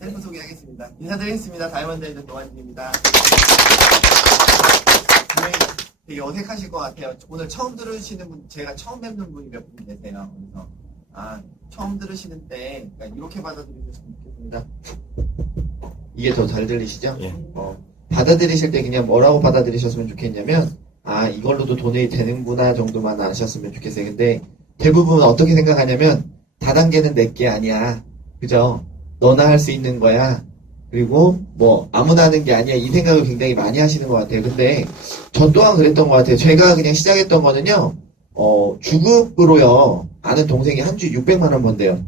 셀프 소개하겠습니다. 인사드리겠습니다. 다이아몬드 에이전트 노한진입니다. 되게 어색하실 것 같아요. 오늘 처음 들으시는 분, 제가 처음 뵙는 분이 몇 분 계세요. 그래서, 처음 들으시는 때, 그러니까 이렇게 받아들이셨으면 좋겠습니다. 이게 더 잘 들리시죠? 예. 받아들이실 때 그냥 뭐라고 받아들이셨으면 좋겠냐면, 이걸로도 돈이 되는구나 정도만 아셨으면 좋겠어요. 근데 대부분 어떻게 생각하냐면, 다단계는 내게 아니야. 그죠? 너나 할 수 있는 거야. 그리고 뭐 아무나 하는 게 아니야. 이 생각을 굉장히 많이 하시는 것 같아요. 근데 저 또한 그랬던 것 같아요. 제가 그냥 시작했던 거는요. 주급으로요. 아는 동생이 한 주에 600만 원 번대요.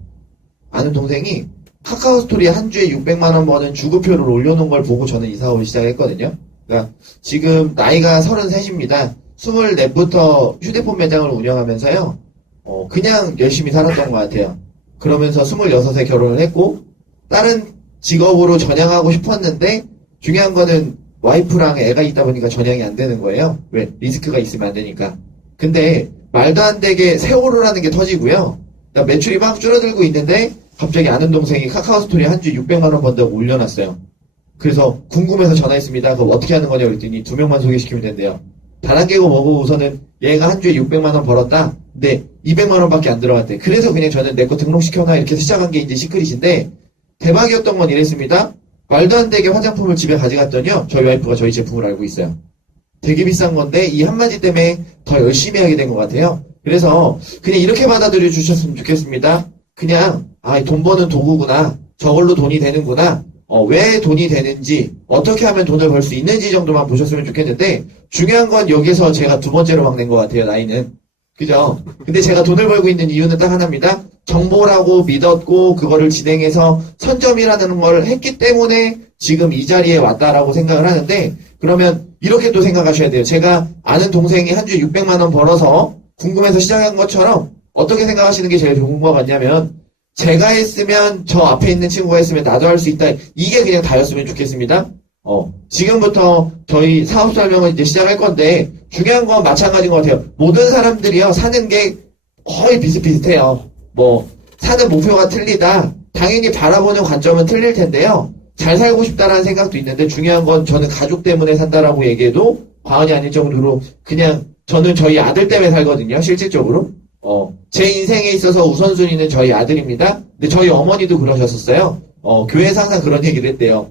아는 동생이 카카오 스토리에 한 주에 600만 원 버는 주급표를 올려놓은 걸 보고 저는 이 사업을 시작했거든요. 그러니까 지금 나이가 33입니다. 24부터 휴대폰 매장을 운영하면서요. 그냥 열심히 살았던 것 같아요. 그러면서 26에 결혼을 했고 다른 직업으로 전향하고 싶었는데 중요한 거는 와이프랑 애가 있다 보니까 전향이 안 되는 거예요. 왜? 리스크가 있으면 안 되니까. 근데 말도 안 되게 세월호라는 게 터지고요. 그러니까 매출이 막 줄어들고 있는데 갑자기 아는 동생이 카카오 스토리 한 주에 600만 원 번다고 올려놨어요. 그래서 궁금해서 전화했습니다. 그럼 어떻게 하는 거냐고 그랬더니 2명만 소개시키면 된대요. 다단계고 뭐고 우선은 얘가 한 주에 600만 원 벌었다. 근데 200만 원밖에 안 들어갔대. 그래서 그냥 저는 내 거 등록시켜놔 이렇게 시작한 게 이제 시크릿인데 대박이었던 건 이랬습니다. 말도 안 되게 화장품을 집에 가져갔더니요. 저희 와이프가 저희 제품을 알고 있어요. 되게 비싼 건데 이 한마디 때문에 더 열심히 하게 된 것 같아요. 그래서 그냥 이렇게 받아들여 주셨으면 좋겠습니다. 그냥 돈 버는 도구구나. 저걸로 돈이 되는구나. 왜 돈이 되는지 어떻게 하면 돈을 벌 수 있는지 정도만 보셨으면 좋겠는데 중요한 건 여기서 제가 두 번째로 막 낸 것 같아요. 나이는. 그죠? 근데 제가 돈을 벌고 있는 이유는 딱 하나입니다. 정보라고 믿었고 그거를 진행해서 선점이라는 걸 했기 때문에 지금 이 자리에 왔다라고 생각을 하는데 그러면 이렇게 또 생각하셔야 돼요. 제가 아는 동생이 한 주에 600만 원 벌어서 궁금해서 시작한 것처럼 어떻게 생각하시는 게 제일 좋은 것 같냐면 제가 했으면 저 앞에 있는 친구가 했으면 나도 할 수 있다. 이게 그냥 다였으면 좋겠습니다. 지금부터 저희 사업 설명을 이제 시작할 건데 중요한 건 마찬가지인 것 같아요. 모든 사람들이요 사는 게 거의 비슷비슷해요. 사는 목표가 틀리다. 당연히 바라보는 관점은 틀릴 텐데요. 잘 살고 싶다라는 생각도 있는데 중요한 건 저는 가족 때문에 산다라고 얘기해도 과언이 아닐 정도로 그냥 저는 저희 아들 때문에 살거든요. 실질적으로. 제 인생에 있어서 우선순위는 저희 아들입니다. 근데 저희 어머니도 그러셨었어요. 교회에서 항상 그런 얘기를 했대요.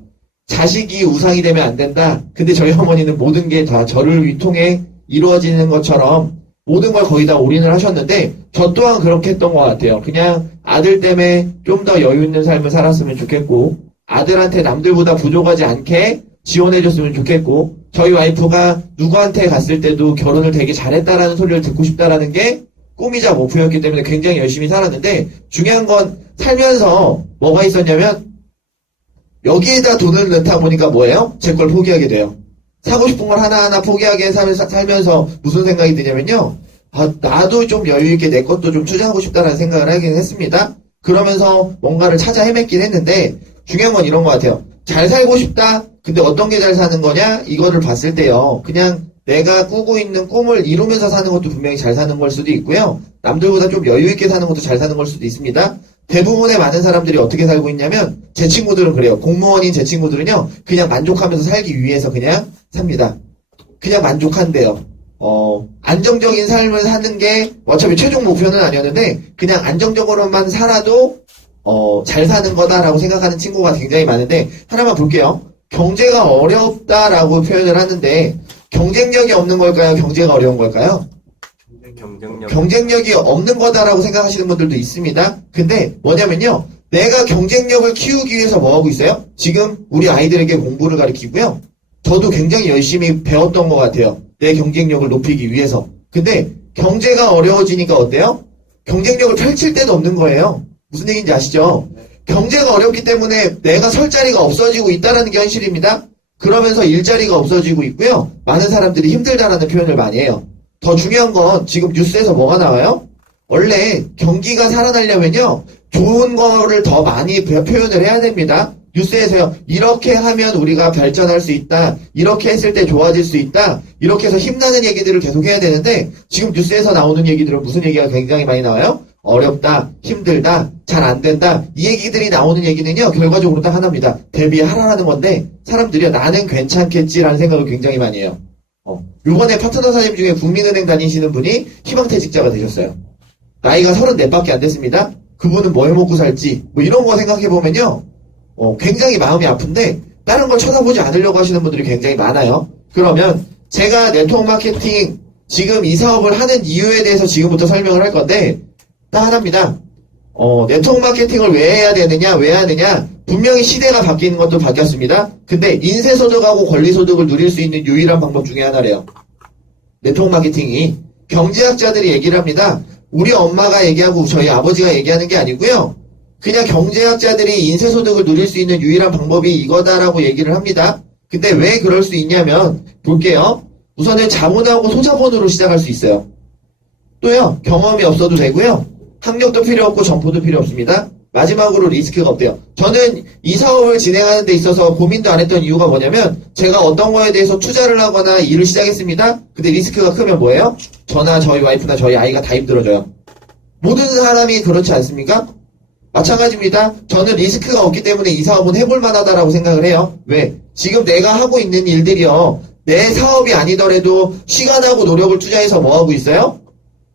자식이 우상이 되면 안 된다. 근데 저희 어머니는 모든 게 다 저를 통해 이루어지는 것처럼 모든 걸 거의 다 올인을 하셨는데 저 또한 그렇게 했던 것 같아요. 그냥 아들 때문에 좀 더 여유 있는 삶을 살았으면 좋겠고 아들한테 남들보다 부족하지 않게 지원해줬으면 좋겠고 저희 와이프가 누구한테 갔을 때도 결혼을 되게 잘했다라는 소리를 듣고 싶다라는 게 꿈이자 목표였기 때문에 굉장히 열심히 살았는데 중요한 건 살면서 뭐가 있었냐면 여기에다 돈을 넣다 보니까 뭐예요? 제 걸 포기하게 돼요. 사고 싶은 걸 하나하나 포기하게 살면서 무슨 생각이 드냐면요. 나도 좀 여유있게 내 것도 좀 투자하고 싶다라는 생각을 하긴 했습니다. 그러면서 뭔가를 찾아 헤맸긴 했는데 중요한 건 이런 것 같아요. 잘 살고 싶다? 근데 어떤 게 잘 사는 거냐? 이거를 봤을 때요. 그냥 내가 꾸고 있는 꿈을 이루면서 사는 것도 분명히 잘 사는 걸 수도 있고요. 남들보다 좀 여유있게 사는 것도 잘 사는 걸 수도 있습니다. 대부분의 많은 사람들이 어떻게 살고 있냐면 제 친구들은 그래요. 공무원인 제 친구들은요. 그냥 만족하면서 살기 위해서 그냥 삽니다. 그냥 만족한대요. 안정적인 삶을 사는 게 어차피 최종 목표는 아니었는데 그냥 안정적으로만 살아도 잘 사는 거다라고 생각하는 친구가 굉장히 많은데 하나만 볼게요. 경제가 어렵다라고 표현을 하는데 경쟁력이 없는 걸까요? 경제가 어려운 걸까요? 경쟁력이 없는 거다라고 생각하시는 분들도 있습니다. 근데 뭐냐면요. 내가 경쟁력을 키우기 위해서 뭐 하고 있어요? 지금 우리 아이들에게 공부를 가르치고요. 저도 굉장히 열심히 배웠던 것 같아요. 내 경쟁력을 높이기 위해서. 근데 경제가 어려워지니까 어때요? 경쟁력을 펼칠 데도 없는 거예요. 무슨 얘기인지 아시죠? 경제가 어렵기 때문에 내가 설 자리가 없어지고 있다는 게 현실입니다. 그러면서 일자리가 없어지고 있고요. 많은 사람들이 힘들다라는 표현을 많이 해요. 더 중요한 건 지금 뉴스에서 뭐가 나와요? 원래 경기가 살아나려면요. 좋은 거를 더 많이 표현을 해야 됩니다. 뉴스에서요. 이렇게 하면 우리가 발전할 수 있다. 이렇게 했을 때 좋아질 수 있다. 이렇게 해서 힘나는 얘기들을 계속 해야 되는데 지금 뉴스에서 나오는 얘기들은 무슨 얘기가 굉장히 많이 나와요? 어렵다, 힘들다, 잘 안 된다, 이 얘기들이 나오는 얘기는요, 결과적으로 딱 하나입니다. 대비하라는 건데, 사람들이요, 나는 괜찮겠지라는 생각을 굉장히 많이 해요. 요번에 파트너 사님 중에 국민은행 다니시는 분이 희망퇴직자가 되셨어요. 나이가 34밖에 안 됐습니다. 그분은 뭐 해먹고 살지, 뭐 이런 거 생각해보면요, 굉장히 마음이 아픈데, 다른 걸 쳐다보지 않으려고 하시는 분들이 굉장히 많아요. 그러면, 제가 네트워크 마케팅, 지금 이 사업을 하는 이유에 대해서 지금부터 설명을 할 건데, 딱 하나입니다. 네트워크 마케팅을 왜 해야 되느냐, 왜 하느냐, 분명히 시대가 바뀌는 것도 바뀌었습니다. 근데 인쇄소득하고 권리소득을 누릴 수 있는 유일한 방법 중에 하나래요. 네트워크 마케팅이. 경제학자들이 얘기를 합니다. 우리 엄마가 얘기하고 저희 아버지가 얘기하는 게 아니고요. 그냥 경제학자들이 인쇄소득을 누릴 수 있는 유일한 방법이 이거다라고 얘기를 합니다. 근데 왜 그럴 수 있냐면, 볼게요. 우선은 자본하고 소자본으로 시작할 수 있어요. 또요, 경험이 없어도 되고요. 학력도 필요 없고 점포도 필요 없습니다. 마지막으로 리스크가 없대요. 저는 이 사업을 진행하는 데 있어서 고민도 안 했던 이유가 뭐냐면 제가 어떤 거에 대해서 투자를 하거나 일을 시작했습니다. 근데 리스크가 크면 뭐예요? 저나 저희 와이프나 저희 아이가 다 힘들어져요. 모든 사람이 그렇지 않습니까? 마찬가지입니다. 저는 리스크가 없기 때문에 이 사업은 해볼 만하다라고 생각을 해요. 왜? 지금 내가 하고 있는 일들이요. 내 사업이 아니더라도 시간하고 노력을 투자해서 뭐 하고 있어요?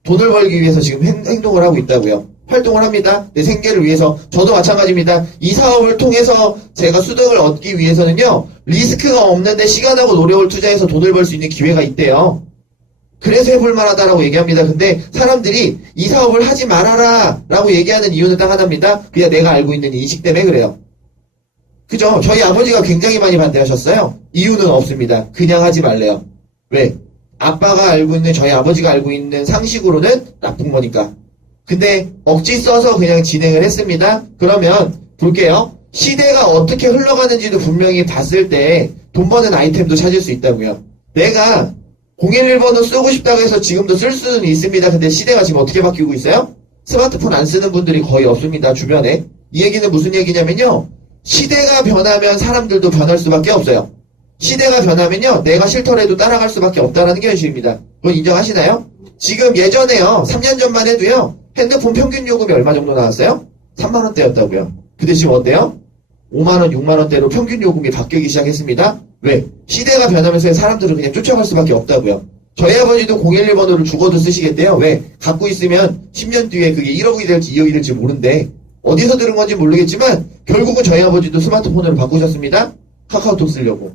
돈을 벌기 위해서 지금 행동을 하고 있다고요. 활동을 합니다. 내 생계를 위해서. 저도 마찬가지입니다. 이 사업을 통해서 제가 수득을 얻기 위해서는요. 리스크가 없는데 시간하고 노력을 투자해서 돈을 벌 수 있는 기회가 있대요. 그래서 해볼 만하다라고 얘기합니다. 근데 사람들이 이 사업을 하지 말아라 라고 얘기하는 이유는 딱 하나입니다. 그냥 내가 알고 있는 인식 때문에 그래요. 그죠? 저희 아버지가 굉장히 많이 반대하셨어요. 이유는 없습니다. 그냥 하지 말래요. 왜? 아빠가 알고 있는, 저희 아버지가 알고 있는 상식으로는 나쁜 거니까. 근데 억지 써서 그냥 진행을 했습니다. 그러면 볼게요. 시대가 어떻게 흘러가는지도 분명히 봤을 때 돈 버는 아이템도 찾을 수 있다고요. 내가 011번호 쓰고 싶다고 해서 지금도 쓸 수는 있습니다. 근데 시대가 지금 어떻게 바뀌고 있어요? 스마트폰 안 쓰는 분들이 거의 없습니다. 주변에. 이 얘기는 무슨 얘기냐면요. 시대가 변하면 사람들도 변할 수밖에 없어요. 시대가 변하면요. 내가 싫더라도 따라갈 수밖에 없다는 게 현실입니다. 그건 인정하시나요? 지금 예전에요. 3년 전만 해도요. 핸드폰 평균 요금이 얼마 정도 나왔어요? 3만원대였다고요. 근데 지금 어때요? 5만원, 6만원대로 평균 요금이 바뀌기 시작했습니다. 왜? 시대가 변하면서 사람들은 그냥 쫓아갈 수밖에 없다고요. 저희 아버지도 011번호를 죽어도 쓰시겠대요. 왜? 갖고 있으면 10년 뒤에 그게 1억이 될지 2억이 될지 모른대. 어디서 들은 건지 모르겠지만 결국은 저희 아버지도 스마트폰으로 바꾸셨습니다. 카카오톡 쓰려고.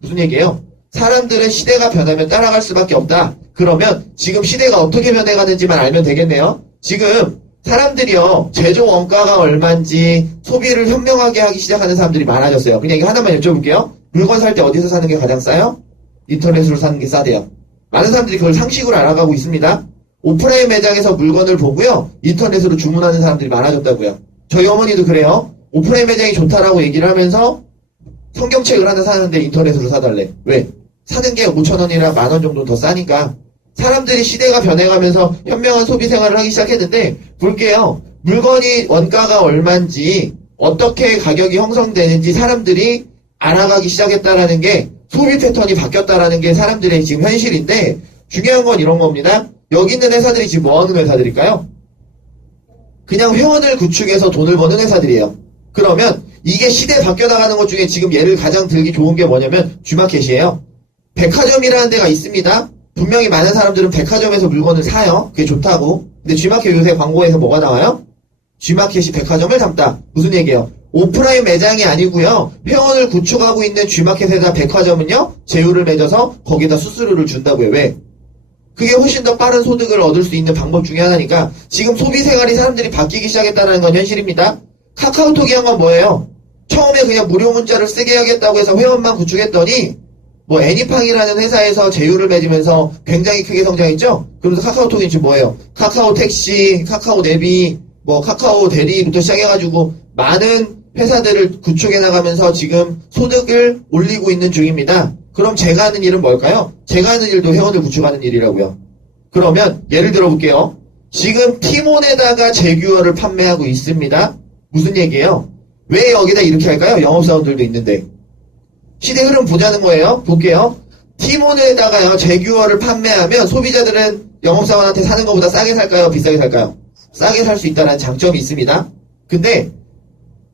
무슨 얘기예요? 사람들은 시대가 변하면 따라갈 수밖에 없다. 그러면 지금 시대가 어떻게 변해가는지만 알면 되겠네요. 지금 사람들이요. 제조 원가가 얼마인지 소비를 현명하게 하기 시작하는 사람들이 많아졌어요. 그냥 이거 하나만 여쭤볼게요. 물건 살 때 어디서 사는 게 가장 싸요? 인터넷으로 사는 게 싸대요. 많은 사람들이 그걸 상식으로 알아가고 있습니다. 오프라인 매장에서 물건을 보고요. 인터넷으로 주문하는 사람들이 많아졌다고요. 저희 어머니도 그래요. 오프라인 매장이 좋다라고 얘기를 하면서 성경책을 하나 사는데 인터넷으로 사달래. 왜? 사는 게 5,000원이나 10,000원 정도 더 싸니까. 사람들이 시대가 변해가면서 현명한 소비 생활을 하기 시작했는데 볼게요. 물건이 원가가 얼마인지 어떻게 가격이 형성되는지 사람들이 알아가기 시작했다라는 게 소비 패턴이 바뀌었다라는 게 사람들의 지금 현실인데 중요한 건 이런 겁니다. 여기 있는 회사들이 지금 뭐 하는 회사들일까요? 그냥 회원을 구축해서 돈을 버는 회사들이에요. 그러면 이게 시대 바뀌어나가는 것 중에 지금 예를 가장 들기 좋은 게 뭐냐면 G마켓이에요. 백화점이라는 데가 있습니다. 분명히 많은 사람들은 백화점에서 물건을 사요. 그게 좋다고. 근데 G마켓 요새 광고에서 뭐가 나와요? G마켓이 백화점을 담다. 무슨 얘기예요? 오프라인 매장이 아니고요. 회원을 구축하고 있는 G마켓에다 백화점은요. 제휴를 맺어서 거기다 수수료를 준다고요. 왜? 그게 훨씬 더 빠른 소득을 얻을 수 있는 방법 중에 하나니까 지금 소비 생활이 사람들이 바뀌기 시작했다는 건 현실입니다. 카카오톡이 한 건 뭐예요? 처음에 그냥 무료 문자를 쓰게 해야겠다고 해서 회원만 구축했더니 뭐 애니팡이라는 회사에서 제휴를 맺으면서 굉장히 크게 성장했죠? 그러면서 카카오톡이 지금 뭐예요? 카카오 택시, 카카오 내비, 뭐 카카오 대리부터 시작해가지고 많은 회사들을 구축해 나가면서 지금 소득을 올리고 있는 중입니다. 그럼 제가 하는 일은 뭘까요? 제가 하는 일도 회원을 구축하는 일이라고요. 그러면 예를 들어 볼게요. 지금 티몬에다가 제규어를 판매하고 있습니다. 무슨 얘기예요? 왜 여기다 이렇게 할까요? 영업사원들도 있는데. 시대 흐름 보자는 거예요. 볼게요. 티몬에다가요 제규어를 판매하면 소비자들은 영업사원한테 사는 것보다 싸게 살까요? 비싸게 살까요? 싸게 살 수 있다는 장점이 있습니다. 근데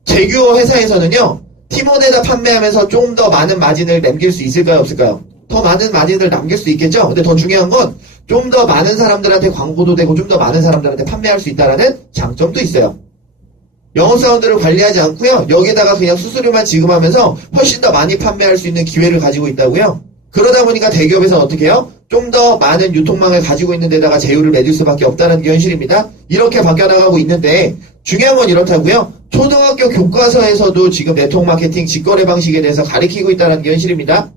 제규어 회사에서는요, 팀원에다 판매하면서 좀 더 많은 마진을 남길 수 있을까요, 없을까요? 더 많은 마진을 남길 수 있겠죠? 근데 더 중요한 건 좀 더 많은 사람들한테 광고도 되고 좀 더 많은 사람들한테 판매할 수 있다는 장점도 있어요. 영업사원들을 관리하지 않고요, 여기다가 그냥 수수료만 지급하면서 훨씬 더 많이 판매할 수 있는 기회를 가지고 있다고요. 그러다 보니까 대기업에서는 어떻게 해요? 좀 더 많은 유통망을 가지고 있는 데다가 제휴를 맺을 수밖에 없다는 게 현실입니다. 이렇게 바뀌어나가고 있는데 중요한 건 이렇다고요. 초등학교 교과서에서도 지금 네트워크 마케팅 직거래 방식에 대해서 가리키고 있다는 게 현실입니다.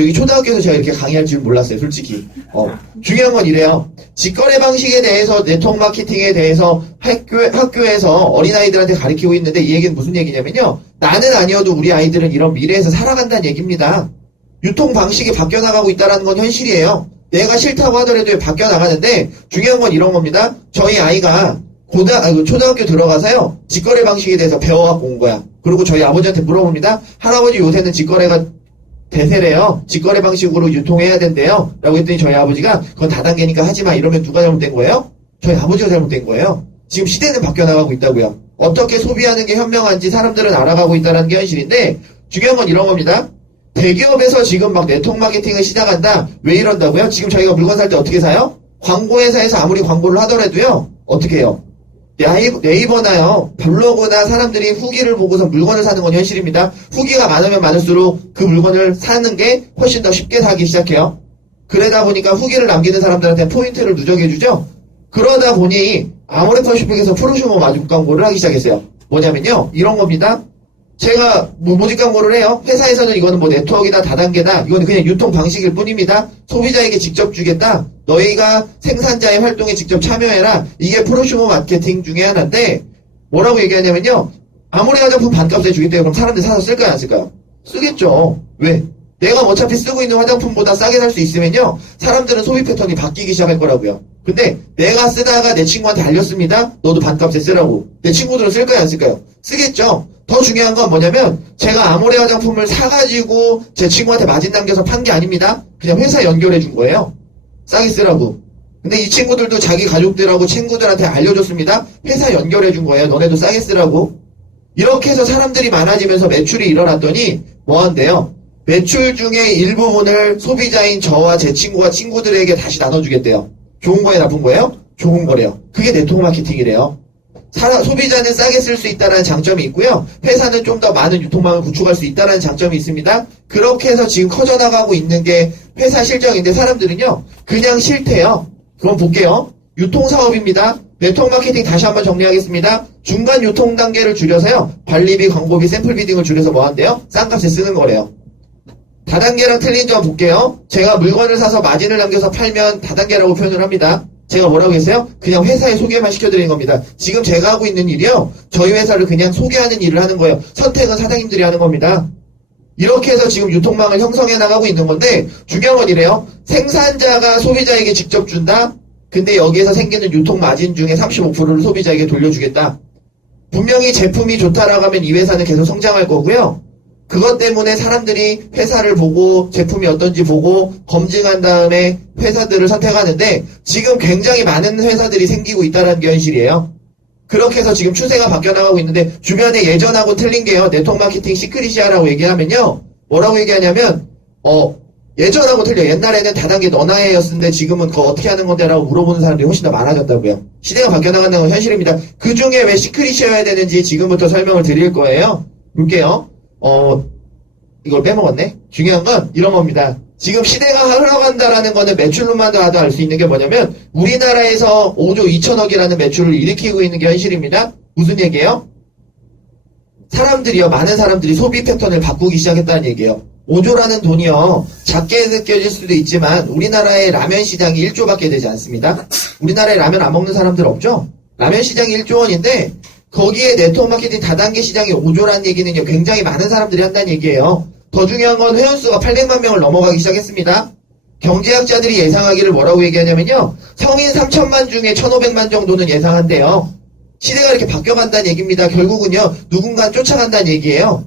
이게 초등학교에서 제가 이렇게 강의할 줄 몰랐어요, 솔직히. 중요한 건 이래요. 직거래 방식에 대해서, 네트워크 마케팅에 대해서 학교에서 어린아이들한테 가르치고 있는데 이 얘기는 무슨 얘기냐면요. 나는 아니어도 우리 아이들은 이런 미래에서 살아간다는 얘기입니다. 유통 방식이 바뀌어나가고 있다는 건 현실이에요. 내가 싫다고 하더라도 바뀌어나가는데 중요한 건 이런 겁니다. 저희 아이가 초등학교 들어가서요. 직거래 방식에 대해서 배워갖고 온 거야. 그리고 저희 아버지한테 물어봅니다. 할아버지 요새는 직거래가 대세래요. 직거래 방식으로 유통해야 된대요. 라고 했더니 저희 아버지가 그건 다단계니까 하지마 이러면 누가 잘못된 거예요? 저희 아버지가 잘못된 거예요. 지금 시대는 바뀌어나가고 있다고요. 어떻게 소비하는 게 현명한지 사람들은 알아가고 있다는 게 현실인데 중요한 건 이런 겁니다. 대기업에서 지금 막 네트워크 마케팅을 시작한다. 왜 이런다고요? 지금 저희가 물건 살 때 어떻게 사요? 광고회사에서 아무리 광고를 하더라도요. 어떻게 해요? 네이버나요, 블로그나 사람들이 후기를 보고서 물건을 사는 건 현실입니다. 후기가 많으면 많을수록 그 물건을 사는 게 훨씬 더 쉽게 사기 시작해요. 그러다 보니까 후기를 남기는 사람들한테 포인트를 누적해주죠. 그러다 보니 아모레퍼쇼핑에서 프로슈머 마중 광고를 하기 시작했어요. 뭐냐면요, 이런 겁니다. 제가 모집 광고를 해요. 회사에서는 이거는 네트워크이다 다단계다. 이거는 그냥 유통 방식일 뿐입니다. 소비자에게 직접 주겠다. 너희가 생산자의 활동에 직접 참여해라. 이게 프로슈머 마케팅 중에 하나인데 뭐라고 얘기하냐면요. 아무리 화장품 반값에 주겠대요. 그럼 사람들이 사서 쓸까요, 안 쓸까요? 쓰겠죠. 왜? 내가 어차피 쓰고 있는 화장품보다 싸게 살 수 있으면요. 사람들은 소비 패턴이 바뀌기 시작할 거라고요. 근데 내가 쓰다가 내 친구한테 알렸습니다. 너도 반값에 쓰라고. 내 친구들은 쓸까요, 안 쓸까요? 쓰겠죠. 더 중요한 건 뭐냐면 제가 아모레 화장품을 사가지고 제 친구한테 마진 남겨서 판 게 아닙니다. 그냥 회사 연결해 준 거예요. 싸게 쓰라고. 근데 이 친구들도 자기 가족들하고 친구들한테 알려줬습니다. 회사 연결해 준 거예요. 너네도 싸게 쓰라고. 이렇게 해서 사람들이 많아지면서 매출이 일어났더니 뭐한대요? 매출 중에 일부분을 소비자인 저와 제 친구가 친구들에게 다시 나눠주겠대요. 좋은 거예요, 나쁜 거예요? 좋은 거래요. 그게 네트워크 마케팅이래요. 소비자는 싸게 쓸 수 있다는 장점이 있고요. 회사는 좀 더 많은 유통망을 구축할 수 있다는 장점이 있습니다. 그렇게 해서 지금 커져나가고 있는 게 회사 실적인데 사람들은요. 그냥 싫대요. 그럼 볼게요. 유통사업입니다. 네트워크 마케팅 다시 한번 정리하겠습니다. 중간 유통 단계를 줄여서요. 관리비, 광고비, 샘플 비딩을 줄여서 뭐 한대요? 싼 값에 쓰는 거래요. 다단계랑 틀린 점 볼게요. 제가 물건을 사서 마진을 남겨서 팔면 다단계라고 표현을 합니다. 제가 뭐라고 했어요? 그냥 회사에 소개만 시켜드리는 겁니다. 지금 제가 하고 있는 일이요. 저희 회사를 그냥 소개하는 일을 하는 거예요. 선택은 사장님들이 하는 겁니다. 이렇게 해서 지금 유통망을 형성해 나가고 있는 건데 중요한 건 이래요. 생산자가 소비자에게 직접 준다? 근데 여기에서 생기는 유통 마진 중에 35%를 소비자에게 돌려주겠다. 분명히 제품이 좋다라고 하면 이 회사는 계속 성장할 거고요. 그것 때문에 사람들이 회사를 보고 제품이 어떤지 보고 검증한 다음에 회사들을 선택하는데 지금 굉장히 많은 회사들이 생기고 있다는 게 현실이에요. 그렇게 해서 지금 추세가 바뀌어나가고 있는데 주변에 예전하고 틀린 게요. 네트워크 마케팅 시크릿이야라고 얘기하면요. 뭐라고 얘기하냐면 예전하고 틀려. 옛날에는 다단계 너나해였는데 지금은 그거 어떻게 하는 건데 라고 물어보는 사람들이 훨씬 더 많아졌다고요. 시대가 바뀌어나가는 건 현실입니다. 그 중에 왜 시크릿이어야 되는지 지금부터 설명을 드릴 거예요. 볼게요. 이걸 빼먹었네? 중요한 건 이런 겁니다. 지금 시대가 흘러간다라는 거는 매출로만 하도 알 수 있는 게 뭐냐면 우리나라에서 5조 2천억이라는 매출을 일으키고 있는 게 현실입니다. 무슨 얘기예요? 많은 사람들이 소비 패턴을 바꾸기 시작했다는 얘기예요. 5조라는 돈이요. 작게 느껴질 수도 있지만 우리나라의 라면 시장이 1조밖에 되지 않습니다. 우리나라에 라면 안 먹는 사람들 없죠? 라면 시장이 1조 원인데 거기에 네트워크 마케팅 다단계 시장이 5조라는 얘기는요. 굉장히 많은 사람들이 한다는 얘기예요. 더 중요한 건 회원수가 800만 명을 넘어가기 시작했습니다. 경제학자들이 예상하기를 뭐라고 얘기하냐면요. 성인 3천만 중에 1,500만 정도는 예상한대요. 시대가 이렇게 바뀌어간다는 얘기입니다. 결국은요. 누군가 쫓아간다는 얘기예요.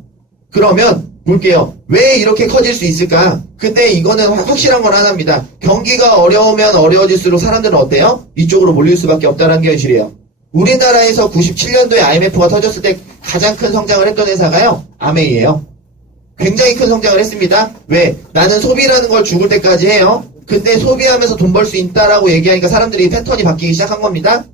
그러면 볼게요. 왜 이렇게 커질 수 있을까? 근데 이거는 확실한 건 하나입니다. 경기가 어려우면 어려워질수록 사람들은 어때요? 이쪽으로 몰릴 수밖에 없다는 게 현실이에요. 우리나라에서 97년도에 IMF가 터졌을 때 가장 큰 성장을 했던 회사가요, 아메이예요. 굉장히 큰 성장을 했습니다. 왜? 나는 소비라는 걸 죽을 때까지 해요. 근데 소비하면서 돈 벌 수 있다라고 얘기하니까 사람들이 패턴이 바뀌기 시작한 겁니다.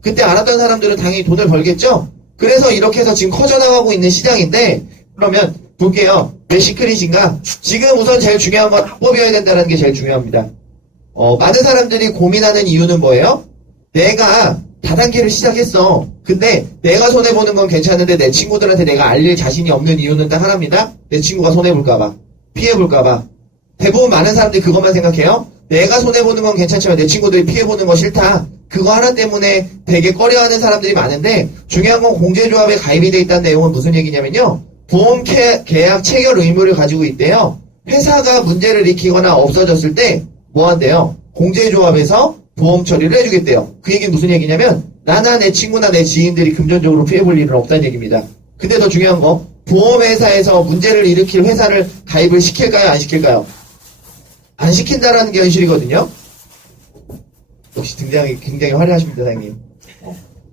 그때 알았던 사람들은 당연히 돈을 벌겠죠? 그래서 이렇게 해서 지금 커져나가고 있는 시장인데, 그러면 볼게요. 왜 시크릿인가? 지금 우선 제일 중요한 건 합법이어야 된다는 게 제일 중요합니다. 많은 사람들이 고민하는 이유는 뭐예요? 내가 다단계를 시작했어. 근데 내가 손해보는 건 괜찮은데 내 친구들한테 내가 알릴 자신이 없는 이유는 딱 하나입니다. 내 친구가 손해볼까봐. 피해볼까봐. 대부분 많은 사람들이 그것만 생각해요. 내가 손해보는 건 괜찮지만 내 친구들이 피해보는 거 싫다. 그거 하나 때문에 되게 꺼려하는 사람들이 많은데, 중요한 건 공제조합에 가입이 돼 있다는 내용은 무슨 얘기냐면요. 보험 계약 체결 의무를 가지고 있대요. 회사가 문제를 일으키거나 없어졌을 때 뭐 한대요? 공제조합에서 보험 처리를 해주겠대요. 그 얘기는 무슨 얘기냐면 나나 내 친구나 내 지인들이 금전적으로 피해볼 일은 없다는 얘기입니다. 근데 더 중요한 거, 보험회사에서 문제를 일으킬 회사를 가입을 시킬까요? 안 시킬까요? 안 시킨다라는 게 현실이거든요. 역시 등장이 굉장히 화려하십니다, 사장님.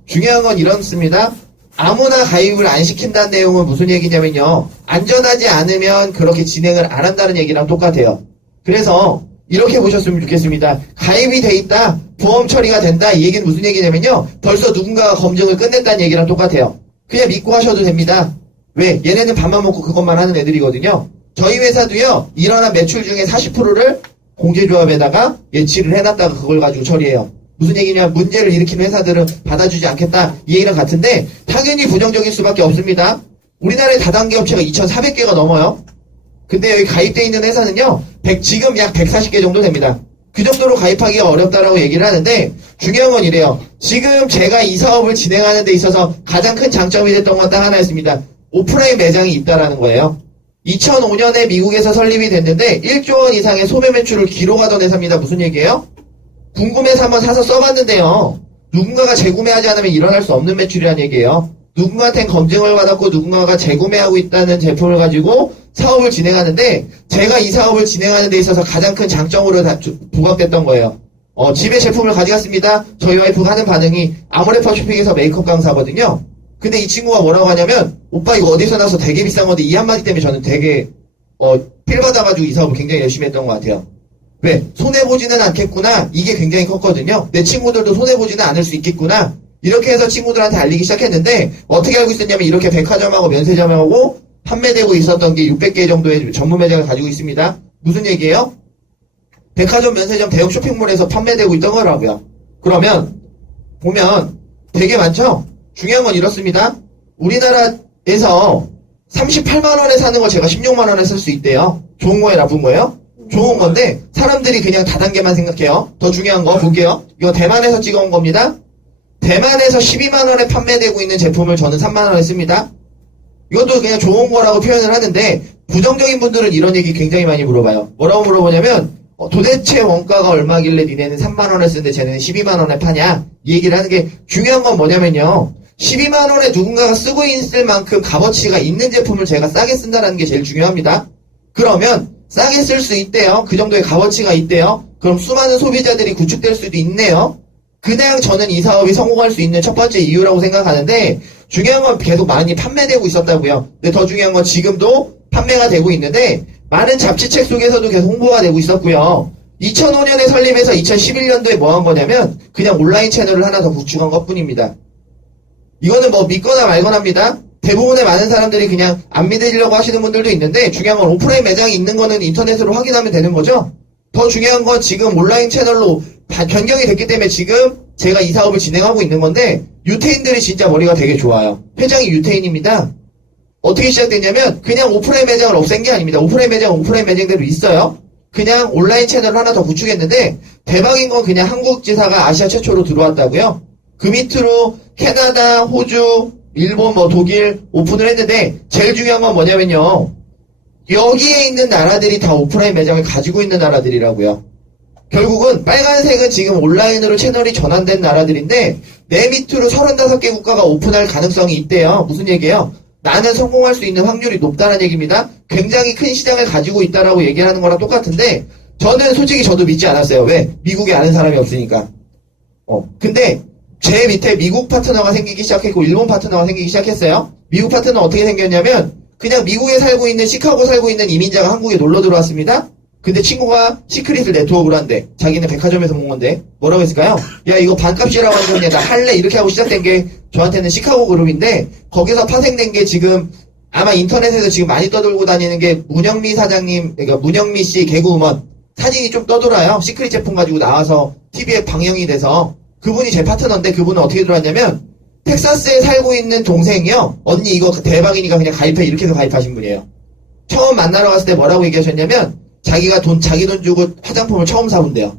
중요한 건 이렇습니다. 아무나 가입을 안 시킨다는 내용은 무슨 얘기냐면요. 안전하지 않으면 그렇게 진행을 안 한다는 얘기랑 똑같아요. 그래서 이렇게 보셨으면 좋겠습니다. 가입이 돼 있다, 보험 처리가 된다, 이 얘기는 무슨 얘기냐면요. 벌써 누군가가 검증을 끝냈다는 얘기랑 똑같아요. 그냥 믿고 하셔도 됩니다. 왜? 얘네는 밥만 먹고 그것만 하는 애들이거든요. 저희 회사도요, 일어난 매출 중에 40%를 공제조합에다가 예치를 해놨다가 그걸 가지고 처리해요. 무슨 얘기냐, 문제를 일으키는 회사들은 받아주지 않겠다, 이 얘기랑 같은데, 당연히 부정적일 수밖에 없습니다. 우리나라의 다단계 업체가 2,400개가 넘어요. 근데 여기 가입돼 있는 회사는요, 지금 약 140개 정도 됩니다. 그 정도로 가입하기가 어렵다라고 얘기를 하는데, 중요한 건 이래요. 지금 제가 이 사업을 진행하는 데 있어서 가장 큰 장점이 됐던 건 딱 하나였습니다. 오프라인 매장이 있다라는 거예요. 2005년에 미국에서 설립이 됐는데 1조 원 이상의 소매 매출을 기록하던 회사입니다. 무슨 얘기예요? 궁금해서 한번 사서 써봤는데요. 누군가가 재구매하지 않으면 일어날 수 없는 매출이라는 얘기예요. 누군가한테는 검증을 받았고 누군가가 재구매하고 있다는 제품을 가지고 사업을 진행하는데, 제가 이 사업을 진행하는 데 있어서 가장 큰 장점으로 부각됐던 거예요. 집에 제품을 가져갔습니다. 저희 와이프가 하는 반응이 아모레퍼 쇼핑에서 메이크업 강사거든요. 근데 이 친구가 뭐라고 하냐면, 오빠 이거 어디서 나서 되게 비싼 건데, 이 한마디 때문에 저는 되게 필 받아가지고 이 사업을 굉장히 열심히 했던 것 같아요. 왜? 손해보지는 않겠구나, 이게 굉장히 컸거든요. 내 친구들도 손해보지는 않을 수 있겠구나, 이렇게 해서 친구들한테 알리기 시작했는데, 어떻게 알고 있었냐면 이렇게 백화점하고 면세점하고 판매되고 있었던 게 600개 정도의 전문 매장을 가지고 있습니다. 무슨 얘기예요? 백화점, 면세점, 대형 쇼핑몰에서 판매되고 있던 거라고요. 그러면 보면 되게 많죠? 중요한 건 이렇습니다. 우리나라에서 38만 원에 사는 거 제가 16만 원에 쓸 수 있대요. 좋은 거예요, 나쁜 거예요? 좋은 건데 사람들이 그냥 다단계만 생각해요. 더 중요한 거 볼게요. 이거 대만에서 찍어온 겁니다. 대만에서 12만 원에 판매되고 있는 제품을 저는 3만 원에 씁니다. 이것도 그냥 좋은 거라고 표현을 하는데, 부정적인 분들은 이런 얘기 굉장히 많이 물어봐요. 뭐라고 물어보냐면, 도대체 원가가 얼마길래 니네는 3만 원에 쓰는데 쟤는 12만 원에 파냐? 이 얘기를 하는 게, 중요한 건 뭐냐면요. 12만 원에 누군가가 쓰고 있을 만큼 값어치가 있는 제품을 제가 싸게 쓴다는 게 제일 중요합니다. 그러면 싸게 쓸 수 있대요. 그 정도의 값어치가 있대요. 그럼 수많은 소비자들이 구축될 수도 있네요. 그냥 저는 이 사업이 성공할 수 있는 첫 번째 이유라고 생각하는데, 중요한 건 계속 많이 판매되고 있었다고요. 근데 더 중요한 건 지금도 판매가 되고 있는데, 많은 잡지책 속에서도 계속 홍보가 되고 있었고요. 2005년에 설립해서 2011년도에 뭐 한 거냐면 그냥 온라인 채널을 하나 더 구축한 것 뿐입니다. 이거는 뭐 믿거나 말거나입니다. 대부분의 많은 사람들이 그냥 안 믿으려고 하시는 분들도 있는데, 중요한 건 오프라인 매장이 있는 거는 인터넷으로 확인하면 되는 거죠. 더 중요한 건 지금 온라인 채널로 변경이 됐기 때문에 지금 제가 이 사업을 진행하고 있는 건데, 유태인들이 진짜 머리가 되게 좋아요. 회장이 유태인입니다. 어떻게 시작됐냐면 그냥 오프라인 매장을 없앤 게 아닙니다. 오프라인 매장은 오프라인 매장대로 있어요. 그냥 온라인 채널을 하나 더 구축했는데, 대박인 건 그냥 한국 지사가 아시아 최초로 들어왔다고요. 그 밑으로 캐나다, 호주, 일본, 독일 오픈을 했는데, 제일 중요한 건 뭐냐면요. 여기에 있는 나라들이 다 오프라인 매장을 가지고 있는 나라들이라고요. 결국은 빨간색은 지금 온라인으로 채널이 전환된 나라들인데, 내 밑으로 35개 국가가 오픈할 가능성이 있대요. 무슨 얘기예요? 나는 성공할 수 있는 확률이 높다는 얘기입니다. 굉장히 큰 시장을 가지고 있다라고 얘기하는 거랑 똑같은데, 저는 솔직히 저도 믿지 않았어요. 왜? 미국에 아는 사람이 없으니까. 근데 제 밑에 미국 파트너가 생기기 시작했고 일본 파트너가 생기기 시작했어요. 미국 파트너 어떻게 생겼냐면 그냥 미국에 살고 있는 시카고 살고 있는 이민자가 한국에 놀러 들어왔습니다. 근데 친구가 시크릿을 네트워크로 한대. 자기는 백화점에서 본 건데 뭐라고 했을까요? 야 이거 반값이라고 하는 거냐 나 할래 이렇게 하고 시작된 게 저한테는 시카고 그룹인데 거기서 파생된 게 지금 아마 인터넷에서 지금 많이 떠돌고 다니는 게 문영미 사장님 그러니까 문영미 씨 개그우먼 사진이 좀 떠돌아요. 시크릿 제품 가지고 나와서 TV에 방영이 돼서 그분이 제 파트너인데 그분은 어떻게 들어왔냐면 텍사스에 살고 있는 동생이요. 언니 이거 대박이니까 그냥 가입해 이렇게 해서 가입하신 분이에요. 처음 만나러 갔을 때 뭐라고 얘기하셨냐면 자기 돈 주고 화장품을 처음 사본대요.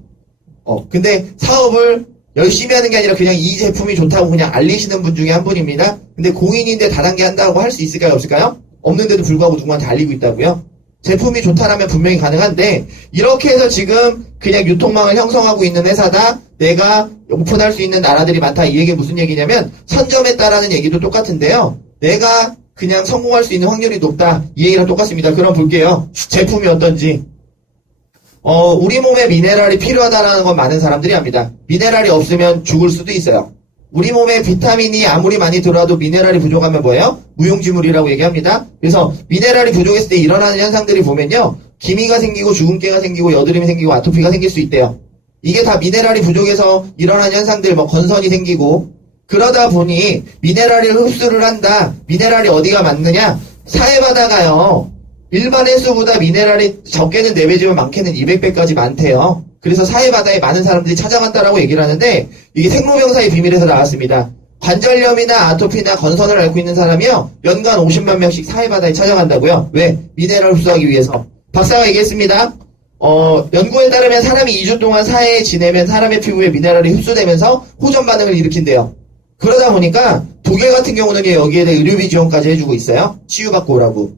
근데 사업을 열심히 하는 게 아니라 그냥 이 제품이 좋다고 그냥 알리시는 분 중에 한 분입니다. 근데 공인인데 다단계 한다고 할 수 있을까요? 없을까요? 없는데도 불구하고 누구한테 알리고 있다고요? 제품이 좋다라면 분명히 가능한데 이렇게 해서 지금 그냥 유통망을 형성하고 있는 회사다. 내가 오픈할 수 있는 나라들이 많다. 이 얘기는 무슨 얘기냐면 선점했다라는 얘기도 똑같은데요. 내가 그냥 성공할 수 있는 확률이 높다. 이 얘기랑 똑같습니다. 그럼 볼게요. 제품이 어떤지. 우리 몸에 미네랄이 필요하다는 건 많은 사람들이 압니다. 미네랄이 없으면 죽을 수도 있어요. 우리 몸에 비타민이 아무리 많이 들어와도 미네랄이 부족하면 뭐예요? 무용지물이라고 얘기합니다. 그래서 미네랄이 부족했을 때 일어나는 현상들이 보면요. 기미가 생기고 주근깨가 생기고 여드름이 생기고 아토피가 생길 수 있대요. 이게 다 미네랄이 부족해서 일어나는 현상들 뭐 건선이 생기고 그러다 보니 미네랄을 흡수를 한다. 미네랄이 어디가 많느냐? 사해바다가요. 일반 해수보다 미네랄이 적게는 4배지만 많게는 200배까지 많대요. 그래서 사해바다에 많은 사람들이 찾아간다라고 얘기를 하는데 이게 생로병사의 비밀에서 나왔습니다. 관절염이나 아토피나 건선을 앓고 있는 사람이요. 연간 50만 명씩 사해바다에 찾아간다고요. 왜? 미네랄 흡수하기 위해서. 박사가 얘기했습니다. 연구에 따르면 사람이 2주 동안 사해에 지내면 사람의 피부에 미네랄이 흡수되면서 호전 반응을 일으킨대요. 그러다 보니까 독일 같은 경우는 여기에 대해 의료비 지원까지 해주고 있어요. 치유받고 오라고.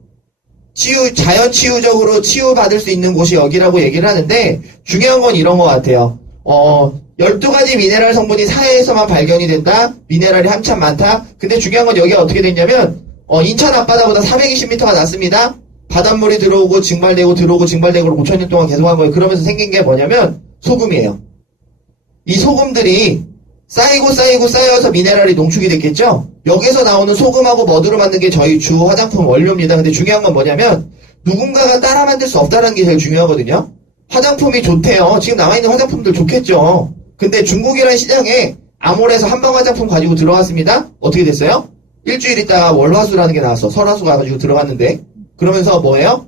자연 치유적으로 치유받을 수 있는 곳이 여기라고 얘기를 하는데 중요한 건 이런 것 같아요. 12가지 미네랄 성분이 사해에서만 발견이 된다. 미네랄이 한참 많다. 근데 중요한 건 여기가 어떻게 됐냐면 인천 앞바다보다 420m가 낮습니다. 바닷물이 들어오고 증발되고 들어오고 증발되고 5,000년 동안 계속한 거예요. 그러면서 생긴 게 뭐냐면 소금이에요. 이 소금들이 쌓여서 미네랄이 농축이 됐겠죠? 여기서 나오는 소금하고 머드로 만든 게 저희 주 화장품 원료입니다. 근데 중요한 건 뭐냐면 누군가가 따라 만들 수 없다는 게 제일 중요하거든요. 화장품이 좋대요. 지금 남아있는 화장품들 좋겠죠. 근데 중국이라는 시장에 아몰에서 한방 화장품 가지고 들어갔습니다. 어떻게 됐어요? 일주일 있다가 월화수라는 게 나왔어. 설화수가 가지고 들어갔는데 그러면서 뭐예요?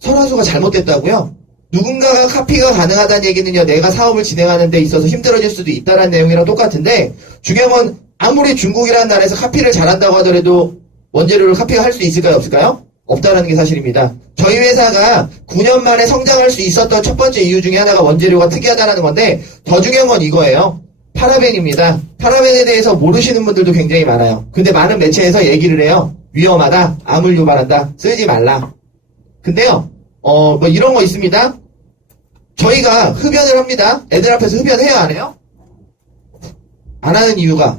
설화수가 잘못됐다고요? 누군가가 카피가 가능하다는 얘기는요. 내가 사업을 진행하는 데 있어서 힘들어질 수도 있다는 내용이랑 똑같은데 중요한 건 아무리 중국이라는 나라에서 카피를 잘한다고 하더라도 원재료를 카피가 할 수 있을까요? 없을까요? 없다는 게 사실입니다. 저희 회사가 9년 만에 성장할 수 있었던 첫 번째 이유 중에 하나가 원재료가 특이하다는 건데 더 중요한 건 이거예요. 파라벤입니다. 파라벤에 대해서 모르시는 분들도 굉장히 많아요. 근데 많은 매체에서 얘기를 해요. 위험하다. 암을 유발한다. 쓰지 말라. 근데요. 뭐 이런 거 있습니다. 저희가 흡연을 합니다. 애들 앞에서 흡연해요? 안 해요? 안 하는 이유가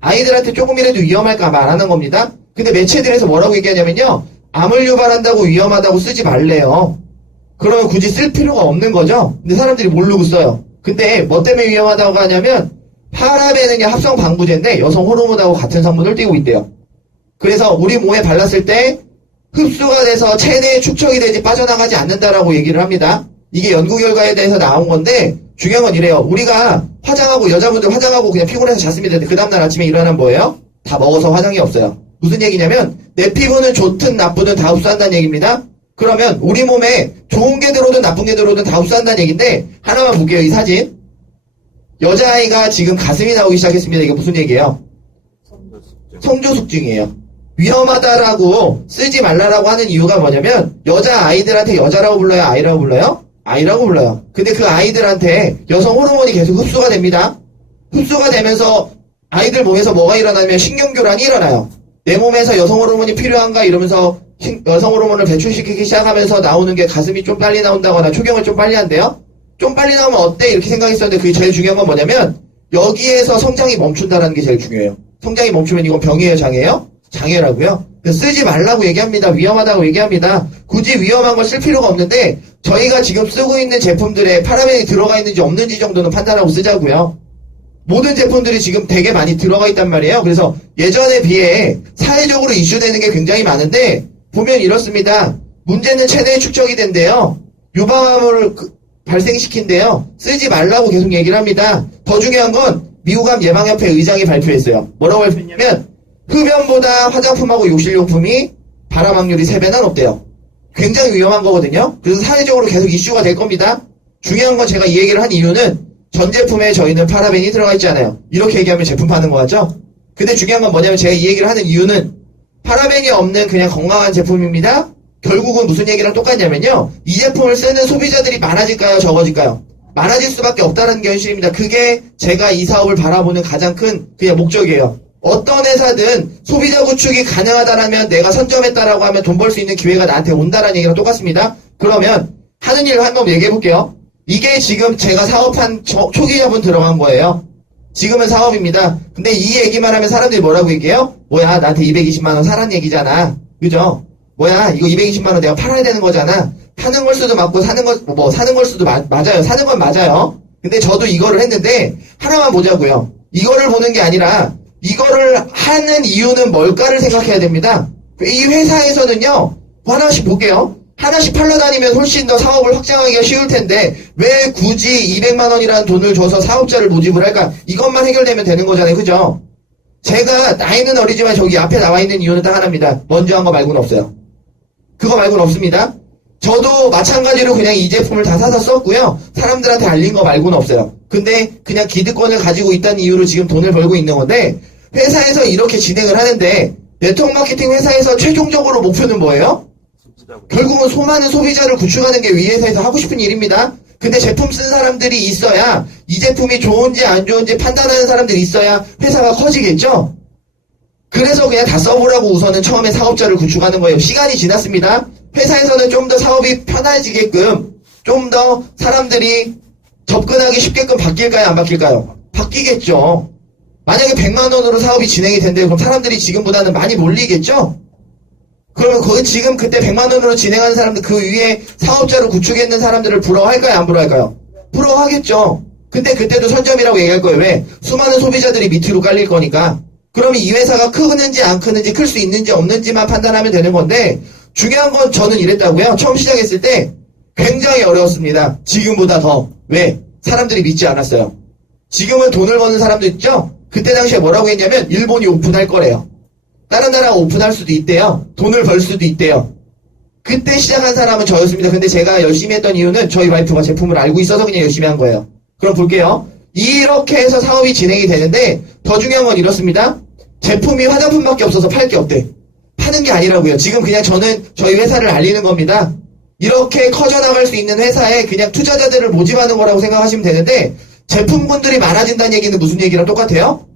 아이들한테 조금이라도 위험할까 봐 안 하는 겁니다. 근데 매체들에서 뭐라고 얘기하냐면요. 암을 유발한다고 위험하다고 쓰지 말래요. 그러면 굳이 쓸 필요가 없는 거죠. 근데 사람들이 모르고 써요. 근데 뭐 때문에 위험하다고 하냐면 파라벤은 합성 방부제인데 여성 호르몬하고 같은 성분을 띠고 있대요. 그래서 우리 몸에 발랐을 때 흡수가 돼서 체내에 축적이 되지 빠져나가지 않는다라고 얘기를 합니다. 이게 연구 결과에 대해서 나온 건데 중요한 건 이래요. 우리가 화장하고 여자분들 화장하고 그냥 피곤해서 잤습니다. 그 다음날 아침에 일어나면 뭐예요? 다 먹어서 화장이 없어요. 무슨 얘기냐면 내 피부는 좋든 나쁘든 다 흡수한다는 얘기입니다. 그러면 우리 몸에 좋은 게 들어오든 나쁜 게 들어오든 다 흡수한다는 얘기인데 하나만 볼게요. 이 사진. 여자아이가 지금 가슴이 나오기 시작했습니다. 이게 무슨 얘기예요? 성조숙증이에요. 위험하다라고 쓰지 말라라고 하는 이유가 뭐냐면 여자아이들한테 여자라고 불러요? 아이라고 불러요? 아이라고 불러요. 근데 그 아이들한테 여성 호르몬이 계속 흡수가 됩니다. 흡수가 되면서 아이들 몸에서 뭐가 일어나면 신경교란이 일어나요. 내 몸에서 여성 호르몬이 필요한가 이러면서 여성 호르몬을 배출시키기 시작하면서 나오는 게 가슴이 좀 빨리 나온다거나 초경을 좀 빨리 한대요. 좀 빨리 나오면 어때? 이렇게 생각했었는데 그게 제일 중요한 건 뭐냐면 여기에서 성장이 멈춘다는 게 제일 중요해요. 성장이 멈추면 이건 병이에요? 장애예요? 장애라고요. 그래서 쓰지 말라고 얘기합니다. 위험하다고 얘기합니다. 굳이 위험한 걸 쓸 필요가 없는데 저희가 지금 쓰고 있는 제품들에 파라벤이 들어가 있는지 없는지 정도는 판단하고 쓰자고요. 모든 제품들이 지금 되게 많이 들어가 있단 말이에요. 그래서 예전에 비해 사회적으로 이슈되는 게 굉장히 많은데 보면 이렇습니다. 문제는 체내에 축적이 된대요. 유방암을 발생시킨대요. 쓰지 말라고 계속 얘기를 합니다. 더 중요한 건 미국암 예방협회 의장이 발표했어요. 뭐라고 발표했냐면 흡연보다 화장품하고 욕실용품이 발암 확률이 3배나 높대요. 굉장히 위험한 거거든요. 그래서 사회적으로 계속 이슈가 될 겁니다. 중요한 건 제가 이 얘기를 한 이유는 전 제품에 저희는 파라벤이 들어가 있잖아요. 이렇게 얘기하면 제품 파는 거 같죠? 근데 중요한 건 뭐냐면 제가 이 얘기를 하는 이유는 파라벤이 없는 그냥 건강한 제품입니다. 결국은 무슨 얘기랑 똑같냐면요. 이 제품을 쓰는 소비자들이 많아질까요? 적어질까요? 많아질 수밖에 없다는 게 현실입니다. 그게 제가 이 사업을 바라보는 가장 큰 그냥 목적이에요. 어떤 회사든 소비자 구축이 가능하다라면 내가 선점했다라고 하면 돈 벌 수 있는 기회가 나한테 온다라는 얘기랑 똑같습니다. 그러면 하는 일을 한번 얘기해 볼게요. 이게 지금 제가 사업한 초기자분 들어간 거예요. 지금은 사업입니다. 근데 이 얘기만 하면 사람들이 뭐라고 얘기해요? 뭐야 나한테 220만 원 사란 얘기잖아. 그죠? 뭐야 이거 220만 원 내가 팔아야 되는 거잖아. 파는 걸 수도 맞고 사는 걸 수도 맞아요. 사는 건 맞아요. 근데 저도 이거를 했는데 하나만 보자고요. 이거를 보는 게 아니라 이거를 하는 이유는 뭘까를 생각해야 됩니다. 이 회사에서는요. 하나씩 볼게요. 하나씩 팔러 다니면 훨씬 더 사업을 확장하기가 쉬울 텐데 왜 굳이 200만 원이라는 돈을 줘서 사업자를 모집을 할까? 이것만 해결되면 되는 거잖아요. 그죠? 제가 나이는 어리지만 저기 앞에 나와 있는 이유는 딱 하나입니다. 먼저 한 거 말고는 없어요. 그거 말고는 없습니다. 저도 마찬가지로 그냥 이 제품을 다 사서 썼고요. 사람들한테 알린 거 말고는 없어요. 근데 그냥 기득권을 가지고 있다는 이유로 지금 돈을 벌고 있는 건데 회사에서 이렇게 진행을 하는데 네트워크 마케팅 회사에서 최종적으로 목표는 뭐예요? 결국은 수많은 소비자를 구축하는 게 위 회사에서 하고 싶은 일입니다. 근데 제품 쓴 사람들이 있어야 이 제품이 좋은지 안 좋은지 판단하는 사람들이 있어야 회사가 커지겠죠? 그래서 그냥 다 써보라고 우선은 처음에 사업자를 구축하는 거예요. 시간이 지났습니다. 회사에서는 좀 더 사업이 편해지게끔 좀 더 사람들이 접근하기 쉽게끔 바뀔까요? 안 바뀔까요? 바뀌겠죠. 만약에 100만 원으로 사업이 진행이 된대요. 그럼 사람들이 지금보다는 많이 몰리겠죠? 그러면 거기 지금 그때 100만 원으로 진행하는 사람들 그 위에 사업자로 구축했는 사람들을 부러워할까요? 안 부러워할까요? 부러워하겠죠. 근데 그때도 선점이라고 얘기할 거예요. 왜? 수많은 소비자들이 밑으로 깔릴 거니까. 그러면 이 회사가 크는지 안 크는지 클 수 있는지 없는지만 판단하면 되는 건데 중요한 건 저는 이랬다고요. 처음 시작했을 때 굉장히 어려웠습니다. 지금보다 더. 왜? 사람들이 믿지 않았어요. 지금은 돈을 버는 사람도 있죠? 그때 당시에 뭐라고 했냐면 일본이 오픈할 거래요. 다른 나라가 오픈할 수도 있대요. 돈을 벌 수도 있대요. 그때 시작한 사람은 저였습니다. 근데 제가 열심히 했던 이유는 저희 와이프가 제품을 알고 있어서 그냥 열심히 한 거예요. 그럼 볼게요. 이렇게 해서 사업이 진행이 되는데 더 중요한 건 이렇습니다. 제품이 화장품밖에 없어서 팔 게 없대. 파는 게 아니라고요. 지금 그냥 저는 저희 회사를 알리는 겁니다. 이렇게 커져나갈 수 있는 회사에 그냥 투자자들을 모집하는 거라고 생각하시면 되는데 제품군들이 많아진다는 얘기는 무슨 얘기랑 똑같아요?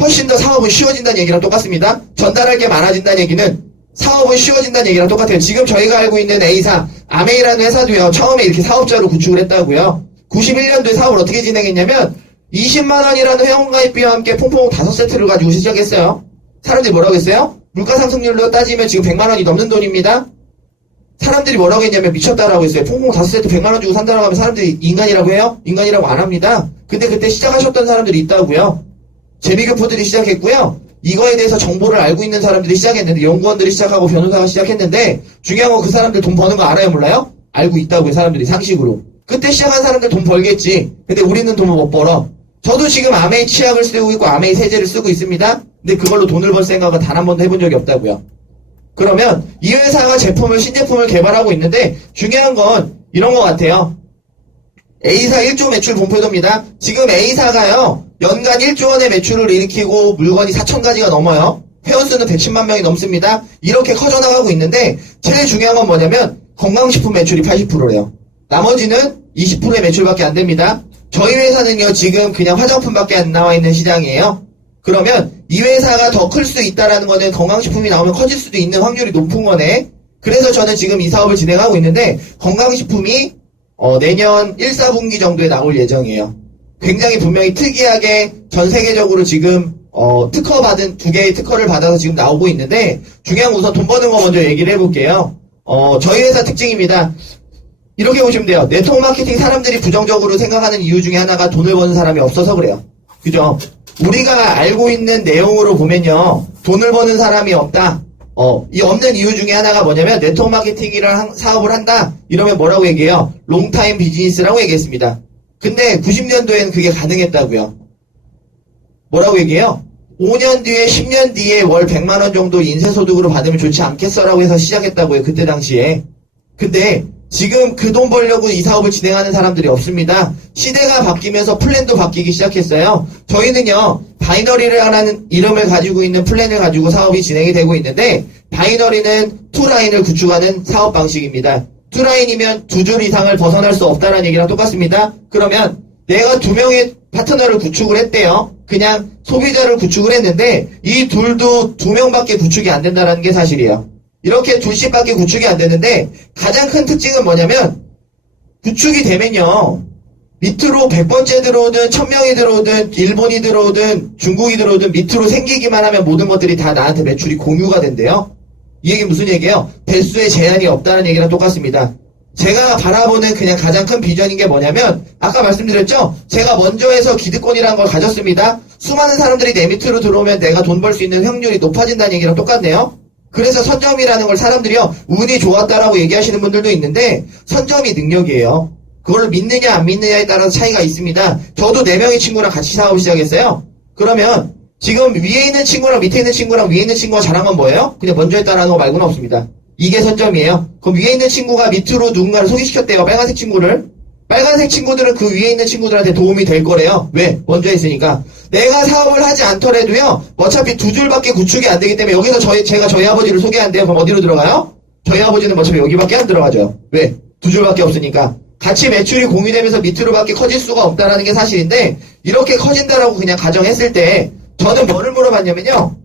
훨씬 더 사업은 쉬워진다는 얘기랑 똑같습니다. 전달할 게 많아진다는 얘기는 사업은 쉬워진다는 얘기랑 똑같아요. 지금 저희가 알고 있는 A사, 아메이라는 회사도요. 처음에 이렇게 사업자로 구축을 했다고요. 91년도에 사업을 어떻게 진행했냐면 20만 원이라는 회원가입비와 함께 퐁퐁 5세트를 가지고 시작했어요. 사람들이 뭐라고 했어요? 물가 상승률로 따지면 지금 100만 원이 넘는 돈입니다. 사람들이 뭐라고 했냐면 미쳤다라고 했어요. 퐁퐁 5세트 100만 원 주고 산다라고 하면 사람들이 인간이라고 해요? 인간이라고 안 합니다. 근데 그때 시작하셨던 사람들이 있다고요. 재미교포들이 시작했고요. 이거에 대해서 정보를 알고 있는 사람들이 시작했는데 연구원들이 시작하고 변호사가 시작했는데 중요한 건 그 사람들 돈 버는 거 알아요? 몰라요? 알고 있다고요. 사람들이 상식으로. 그때 시작한 사람들 돈 벌겠지. 근데 우리는 돈을 못 벌어. 저도 지금 아메이 치약을 쓰고 있고 아메이 세제를 쓰고 있습니다. 근데 그걸로 돈을 벌 생각은 단 한 번도 해본 적이 없다고요. 그러면 이 회사가 신제품을 개발하고 있는데 중요한 건 이런 것 같아요. A사 1조 매출 본표도입니다. 지금 A사가요. 연간 1조 원의 매출을 일으키고 물건이 4,000가지가 넘어요. 회원수는 110만 명이 넘습니다. 이렇게 커져나가고 있는데 제일 중요한 건 뭐냐면 건강식품 매출이 80%래요. 나머지는 20%의 매출밖에 안 됩니다. 저희 회사는요. 지금 그냥 화장품밖에 안 나와 있는 시장이에요. 그러면 이 회사가 더 클 수 있다라는 거는 건강식품이 나오면 커질 수도 있는 확률이 높은 거네. 그래서 저는 지금 이 사업을 진행하고 있는데 건강식품이 내년 1, 4분기 정도에 나올 예정이에요. 굉장히 분명히 특이하게 전 세계적으로 지금 특허 받은 2개의 특허를 받아서 지금 나오고 있는데 중요한 건 우선 돈 버는 거 먼저 얘기를 해볼게요. 저희 회사 특징입니다. 이렇게 보시면 돼요. 네트워크 마케팅 사람들이 부정적으로 생각하는 이유 중에 하나가 돈을 버는 사람이 없어서 그래요. 그죠? 우리가 알고 있는 내용으로 보면요. 돈을 버는 사람이 없다. 이 없는 이유 중에 하나가 뭐냐면 네트워크 마케팅이라는 사업을 한다. 이러면 뭐라고 얘기해요? 롱타임 비즈니스라고 얘기했습니다. 근데 90년도에는 그게 가능했다고요. 뭐라고 얘기해요? 5년 뒤에 10년 뒤에 월 100만 원 정도 인쇄소득으로 받으면 좋지 않겠어라고 해서 시작했다고요. 그때 당시에. 근데 지금 그 돈 벌려고 이 사업을 진행하는 사람들이 없습니다. 시대가 바뀌면서 플랜도 바뀌기 시작했어요. 저희는요, 바이너리라는 이름을 가지고 있는 플랜을 가지고 사업이 진행이 되고 있는데, 바이너리는 투라인을 구축하는 사업 방식입니다. 투라인이면 두 줄 이상을 벗어날 수 없다는 얘기랑 똑같습니다. 그러면 내가 두 명의 파트너를 구축을 했대요. 그냥 소비자를 구축을 했는데, 이 둘도 두 명밖에 구축이 안 된다는 게 사실이에요. 이렇게 둘씩밖에 구축이 안 되는데 가장 큰 특징은 뭐냐면 구축이 되면요. 밑으로 100번째 들어오든 1000명이 들어오든 일본이 들어오든 중국이 들어오든 밑으로 생기기만 하면 모든 것들이 다 나한테 매출이 공유가 된대요. 이 얘기 무슨 얘기예요? 대수에 제한이 없다는 얘기랑 똑같습니다. 제가 바라보는 그냥 가장 큰 비전인 게 뭐냐면 아까 말씀드렸죠? 제가 먼저 해서 기득권이라는 걸 가졌습니다. 수많은 사람들이 내 밑으로 들어오면 내가 돈 벌 수 있는 확률이 높아진다는 얘기랑 똑같네요. 그래서 선점이라는 걸 사람들이요, 운이 좋았다라고 얘기하시는 분들도 있는데, 선점이 능력이에요. 그걸 믿느냐 안 믿느냐에 따라서 차이가 있습니다. 저도 4명의 친구랑 같이 사업을 시작했어요. 그러면 지금 위에 있는 친구랑 밑에 있는 친구랑 위에 있는 친구가 잘한 건 뭐예요? 그냥 먼저 했다라는 거 말고는 없습니다. 이게 선점이에요. 그럼 위에 있는 친구가 밑으로 누군가를 소개시켰대요. 빨간색 친구를. 빨간색 친구들은 그 위에 있는 친구들한테 도움이 될 거래요. 왜? 먼저 했으니까. 내가 사업을 하지 않더라도요, 어차피 두 줄밖에 구축이 안 되기 때문에 여기서 제가 저희 아버지를 소개한대요. 그럼 어디로 들어가요? 저희 아버지는 어차피 여기밖에 안 들어가죠. 왜? 두 줄밖에 없으니까. 같이 매출이 공유되면서 밑으로밖에 커질 수가 없다는 게 사실인데, 이렇게 커진다라고 그냥 가정했을 때, 저는 뭐를 물어봤냐면요,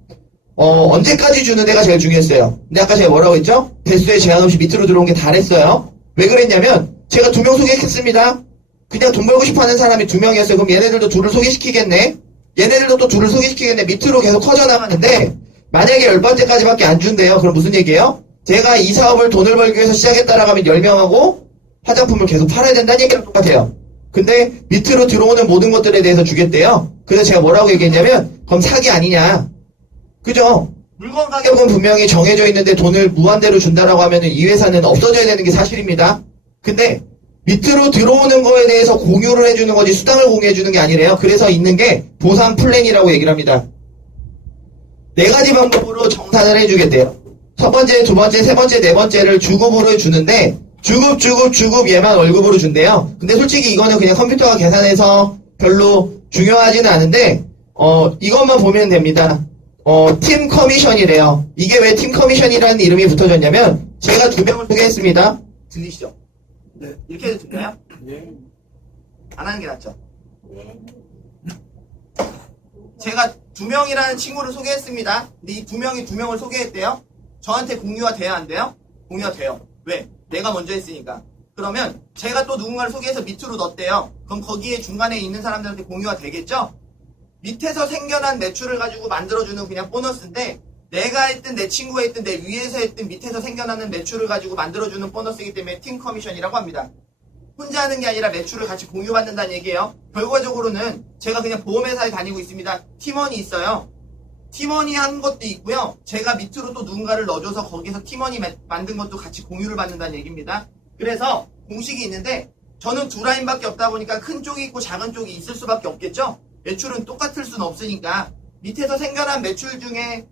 언제까지 주는 데가 제일 중요했어요. 근데 아까 제가 뭐라고 했죠? 대수에 제한 없이 밑으로 들어온 게 다랬어요. 왜 그랬냐면, 제가 2명 소개했습니다. 그냥 돈 벌고 싶어 하는 사람이 2명이었어요. 그럼 얘네들도 둘을 소개시키겠네? 얘네들도 또 둘을 소개시키겠네? 밑으로 계속 커져나가는데, 만약에 10번째까지밖에 안 준대요. 그럼 무슨 얘기예요? 제가 이 사업을 돈을 벌기 위해서 시작했다라고 하면 10명하고 화장품을 계속 팔아야 된다는 얘기랑 똑같아요. 근데 밑으로 들어오는 모든 것들에 대해서 주겠대요. 그래서 제가 뭐라고 얘기했냐면, 그럼 사기 아니냐? 그죠? 물건 가격은 분명히 정해져 있는데 돈을 무한대로 준다라고 하면 이 회사는 없어져야 되는 게 사실입니다. 근데 밑으로 들어오는 거에 대해서 공유를 해주는 거지 수당을 공유해주는 게 아니래요. 그래서 있는 게 보상 플랜이라고 얘기를 합니다. 4가지 방법으로 정산을 해주겠대요. 첫 번째, 두 번째, 세 번째, 네 번째를 주급으로 해주는데 주급 얘만 월급으로 준대요. 근데 솔직히 이거는 그냥 컴퓨터가 계산해서 별로 중요하지는 않은데 이것만 보면 됩니다. 팀 커미션이래요. 이게 왜 팀 커미션이라는 이름이 붙어졌냐면 제가 2명을 소개했습니다. 들리시죠? 네. 이렇게 해도 될까요? 네. 안 하는 게 낫죠? 네. 제가 2명이라는 친구를 소개했습니다. 근데 이 2명이 2명을 소개했대요. 저한테 공유가 돼야 안 돼요? 공유가 돼요. 왜? 내가 먼저 했으니까. 그러면 제가 또 누군가를 소개해서 밑으로 넣었대요. 그럼 거기에 중간에 있는 사람들한테 공유가 되겠죠? 밑에서 생겨난 매출을 가지고 만들어주는 그냥 보너스인데 내가 했든 내 친구가 했든 내 위에서 했든 밑에서 생겨나는 매출을 가지고 만들어주는 보너스이기 때문에 팀 커미션이라고 합니다. 혼자 하는 게 아니라 매출을 같이 공유받는다는 얘기예요. 결과적으로는 제가 그냥 보험회사에 다니고 있습니다. 팀원이 있어요. 팀원이 한 것도 있고요. 제가 밑으로 또 누군가를 넣어줘서 거기서 팀원이 만든 것도 같이 공유를 받는다는 얘기입니다. 그래서 공식이 있는데 저는 2라인밖에 없다 보니까 큰 쪽이 있고 작은 쪽이 있을 수밖에 없겠죠. 매출은 똑같을 수는 없으니까 밑에서 생겨난 매출 중에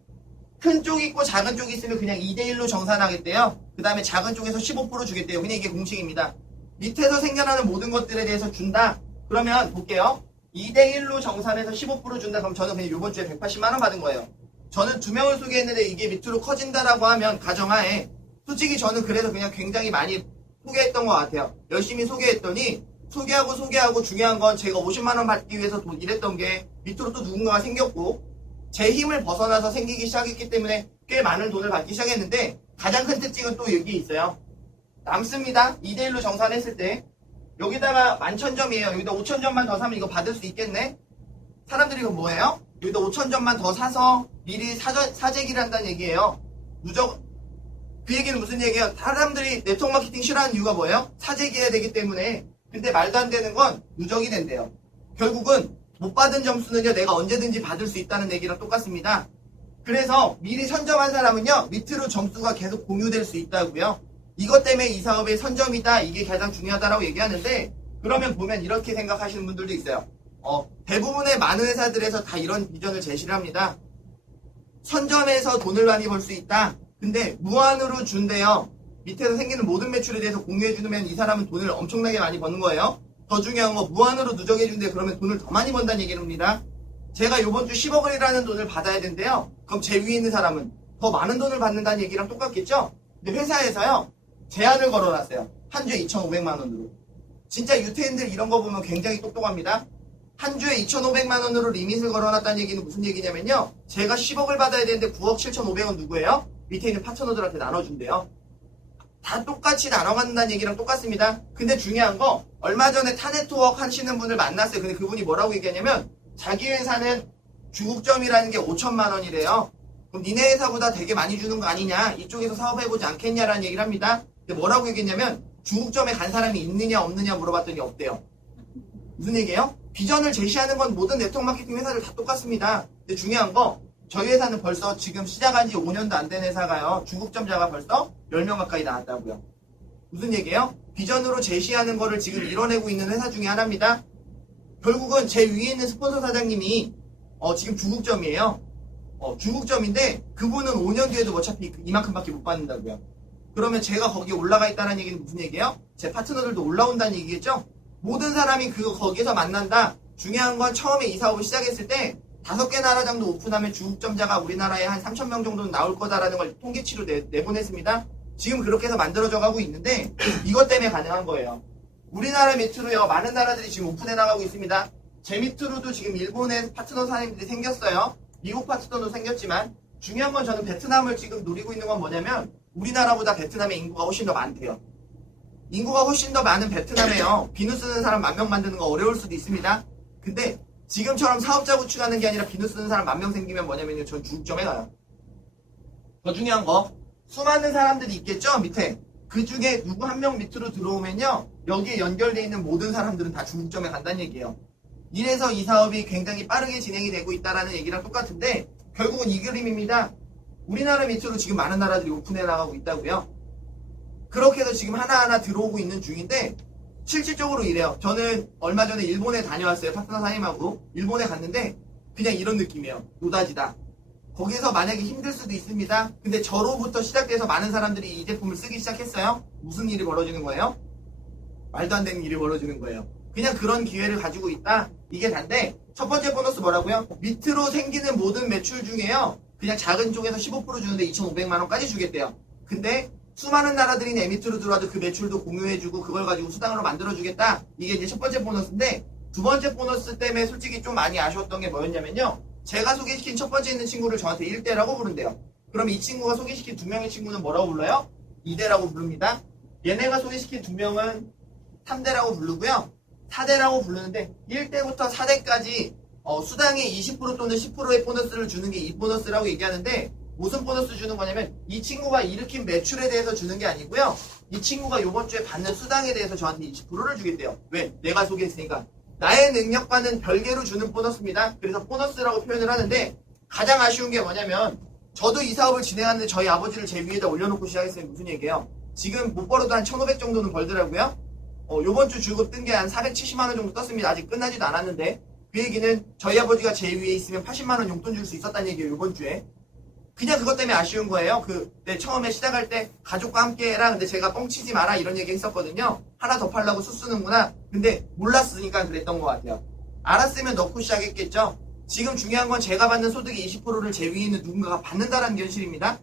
큰 쪽이 있고 작은 쪽이 있으면 그냥 2대1로 정산하겠대요. 그 다음에 작은 쪽에서 15% 주겠대요. 그냥 이게 공식입니다. 밑에서 생겨나는 모든 것들에 대해서 준다. 그러면 볼게요. 2대1로 정산해서 15% 준다. 그럼 저는 그냥 이번 주에 180만원 받은 거예요. 저는 2명을 소개했는데 이게 밑으로 커진다라고 하면 가정하에 솔직히 저는 그래서 그냥 굉장히 많이 소개했던 것 같아요. 열심히 소개했더니 소개하고 중요한 건 제가 50만원 받기 위해서 일했던 게 밑으로 또 누군가가 생겼고 제 힘을 벗어나서 생기기 시작했기 때문에 꽤 많은 돈을 받기 시작했는데 가장 큰 특징은 또 여기 있어요. 남습니다. 2대1로 정산했을 때 여기다가 11,000점이에요. 여기다 5,000점만 더 사면 이거 받을 수 있겠네? 사람들이 이거 뭐예요? 여기다 5,000점만 더 사서 미리 사재기를 한다는 얘기예요. 그 얘기는 무슨 얘기예요? 사람들이 네트워크 마케팅 싫어하는 이유가 뭐예요? 사재기해야 되기 때문에. 근데 말도 안 되는 건 누적이 된대요. 결국은 못 받은 점수는요, 내가 언제든지 받을 수 있다는 얘기랑 똑같습니다. 그래서 미리 선점한 사람은요, 밑으로 점수가 계속 공유될 수 있다고요. 이것 때문에 이 사업의 선점이다, 이게 가장 중요하다라고 얘기하는데, 그러면 보면 이렇게 생각하시는 분들도 있어요. 대부분의 많은 회사들에서 다 이런 비전을 제시를 합니다. 선점해서 돈을 많이 벌 수 있다. 근데 무한으로 준대요. 밑에서 생기는 모든 매출에 대해서 공유해주면 이 사람은 돈을 엄청나게 많이 버는 거예요. 더 중요한 거 무한으로 누적해준대. 그러면 돈을 더 많이 번다는 얘기입니다. 제가 이번 주 10억이라는 돈을 받아야 된대요. 그럼 제 위에 있는 사람은 더 많은 돈을 받는다는 얘기랑 똑같겠죠? 근데 회사에서요, 제한을 걸어놨어요. 한 주에 2,500만 원으로. 진짜 유태인들 이런 거 보면 굉장히 똑똑합니다. 한 주에 2,500만 원으로 리밋을 걸어놨다는 얘기는 무슨 얘기냐면요, 제가 10억을 받아야 되는데 9억 7,500원 누구예요? 밑에 있는 파트너들한테 나눠준대요. 다 똑같이 나눠간다는 얘기랑 똑같습니다. 근데 중요한 거, 얼마 전에 타네트워크 하시는 분을 만났어요. 근데 그분이 뭐라고 얘기하냐면, 자기 회사는 주국점이라는 게 5천만 원이래요. 그럼 니네 회사보다 되게 많이 주는 거 아니냐, 이쪽에서 사업해보지 않겠냐라는 얘기를 합니다. 근데 뭐라고 얘기했냐면, 주국점에 간 사람이 있느냐 없느냐 물어봤더니 없대요. 무슨 얘기예요? 비전을 제시하는 건 모든 네트워크 마케팅 회사들 다 똑같습니다. 근데 중요한 거, 저희 회사는 벌써 지금 시작한 지 5년도 안 된 회사가요, 주국점자가 벌써 10명 가까이 나왔다고요. 무슨 얘기예요? 비전으로 제시하는 거를 지금 이뤄내고 있는 회사 중에 하나입니다. 결국은 제 위에 있는 스폰서 사장님이 지금 주국점이에요. 주국점인데 그분은 5년 뒤에도 어차피 이만큼밖에 못 받는다고요. 그러면 제가 거기에 올라가 있다는 얘기는 무슨 얘기예요? 제 파트너들도 올라온다는 얘기겠죠? 모든 사람이 거기에서 만난다. 중요한 건 처음에 이 사업을 시작했을 때 5개 나라 정도 오픈하면 주국점자가 우리나라에 한 3,000명 정도는 나올 거다라는 걸 통계치로 내보냈습니다. 지금 그렇게 해서 만들어져 가고 있는데 이것 때문에 가능한 거예요. 우리나라 밑으로요, 많은 나라들이 지금 오픈해 나가고 있습니다. 제 밑으로도 지금 일본의 파트너 사장님들이 생겼어요. 미국 파트너도 생겼지만 중요한 건 저는 베트남을 지금 노리고 있는 건 뭐냐면 우리나라보다 베트남의 인구가 훨씬 더 많대요. 인구가 훨씬 더 많은 베트남에요, 비누 쓰는 사람 10,000명 만드는 거 어려울 수도 있습니다. 근데 지금처럼 사업자 구축하는 게 아니라 비누 쓰는 사람 10,000명 생기면 뭐냐면요, 전 주국점에 가요. 더 중요한 거, 수많은 사람들이 있겠죠, 밑에. 그 중에 누구 한 명 밑으로 들어오면요, 여기에 연결되어 있는 모든 사람들은 다 주국점에 간다는 얘기예요. 이래서 이 사업이 굉장히 빠르게 진행이 되고 있다는 얘기랑 똑같은데 결국은 이 그림입니다. 우리나라 밑으로 지금 많은 나라들이 오픈해 나가고 있다고요. 그렇게 해서 지금 하나하나 들어오고 있는 중인데 실질적으로 이래요. 저는 얼마 전에 일본에 다녀왔어요. 파트너 사장님하고 일본에 갔는데 그냥 이런 느낌이에요. 노다지다. 거기서 만약에 힘들 수도 있습니다. 근데 저로부터 시작돼서 많은 사람들이 이 제품을 쓰기 시작했어요. 무슨 일이 벌어지는 거예요? 말도 안 되는 일이 벌어지는 거예요. 그냥 그런 기회를 가지고 있다. 이게 단데 첫 번째 보너스 뭐라고요? 밑으로 생기는 모든 매출 중에요, 그냥 작은 쪽에서 15% 주는데 2,500만 원까지 주겠대요. 근데 수많은 나라들이 내 밑으로 들어와도 그 매출도 공유해주고 그걸 가지고 수당으로 만들어주겠다. 이게 이제 첫 번째 보너스인데 두 번째 보너스 때문에 솔직히 좀 많이 아쉬웠던 게 뭐였냐면요, 제가 소개시킨 첫 번째 있는 친구를 저한테 1대라고 부른대요. 그럼 이 친구가 소개시킨 2명의 친구는 뭐라고 불러요? 2대라고 부릅니다. 얘네가 소개시킨 2명은 3대라고 부르고요. 4대라고 부르는데 1대부터 4대까지 수당의 20% 또는 10%의 보너스를 주는 게 이 보너스라고 얘기하는데 무슨 보너스 주는 거냐면 이 친구가 일으킨 매출에 대해서 주는 게 아니고요. 이 친구가 이번 주에 받는 수당에 대해서 저한테 20%를 주겠대요. 왜? 내가 소개했으니까. 나의 능력과는 별개로 주는 보너스입니다. 그래서 보너스라고 표현을 하는데 가장 아쉬운 게 뭐냐면 저도 이 사업을 진행하는데 저희 아버지를 제 위에다 올려놓고 시작했으니 무슨 얘기예요? 지금 못 벌어도 한 1,500 정도는 벌더라고요. 요번 주 주급 뜬 게 한 470만 원 정도 떴습니다. 아직 끝나지도 않았는데 그 얘기는 저희 아버지가 제 위에 있으면 80만 원 용돈 줄 수 있었다는 얘기예요. 요번 주에. 그냥 그것 때문에 아쉬운 거예요. 처음에 시작할 때 가족과 함께 해라. 근데 제가 뻥치지 마라 이런 얘기 했었거든요. 하나 더 팔라고 수 쓰는구나. 근데 몰랐으니까 그랬던 것 같아요. 알았으면 넣고 시작했겠죠. 지금 중요한 건 제가 받는 소득의 20%를 제 위에 있는 누군가가 받는다는 현실입니다.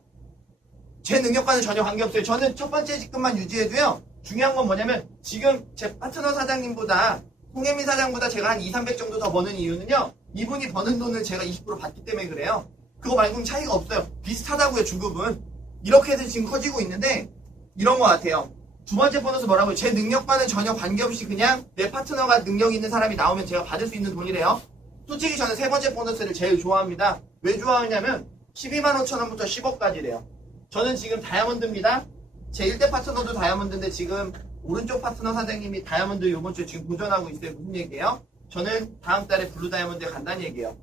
제 능력과는 전혀 관계없어요. 저는 첫 번째 직급만 유지해도요. 중요한 건 뭐냐면 지금 제 파트너 사장님보다 홍혜민 사장보다 제가 한 2, 300 정도 더 버는 이유는요. 이분이 버는 돈을 제가 20% 받기 때문에 그래요. 그거 말고는 차이가 없어요. 비슷하다고요, 주급은. 이렇게 해서 지금 커지고 있는데 이런 것 같아요. 두 번째 보너스 뭐라고요? 제 능력과는 전혀 관계없이 그냥 내 파트너가 능력 있는 사람이 나오면 제가 받을 수 있는 돈이래요. 솔직히 저는 세 번째 보너스를 제일 좋아합니다. 왜 좋아하냐면 12만 5천 원부터 10억까지래요. 저는 지금 다이아몬드입니다. 제 1대 파트너도 다이아몬드인데 지금 오른쪽 파트너 사장님이 다이아몬드 요번 주에 지금 도전하고 있어요. 무슨 얘기예요? 저는 다음 달에 블루 다이아몬드에 간다는 얘기예요.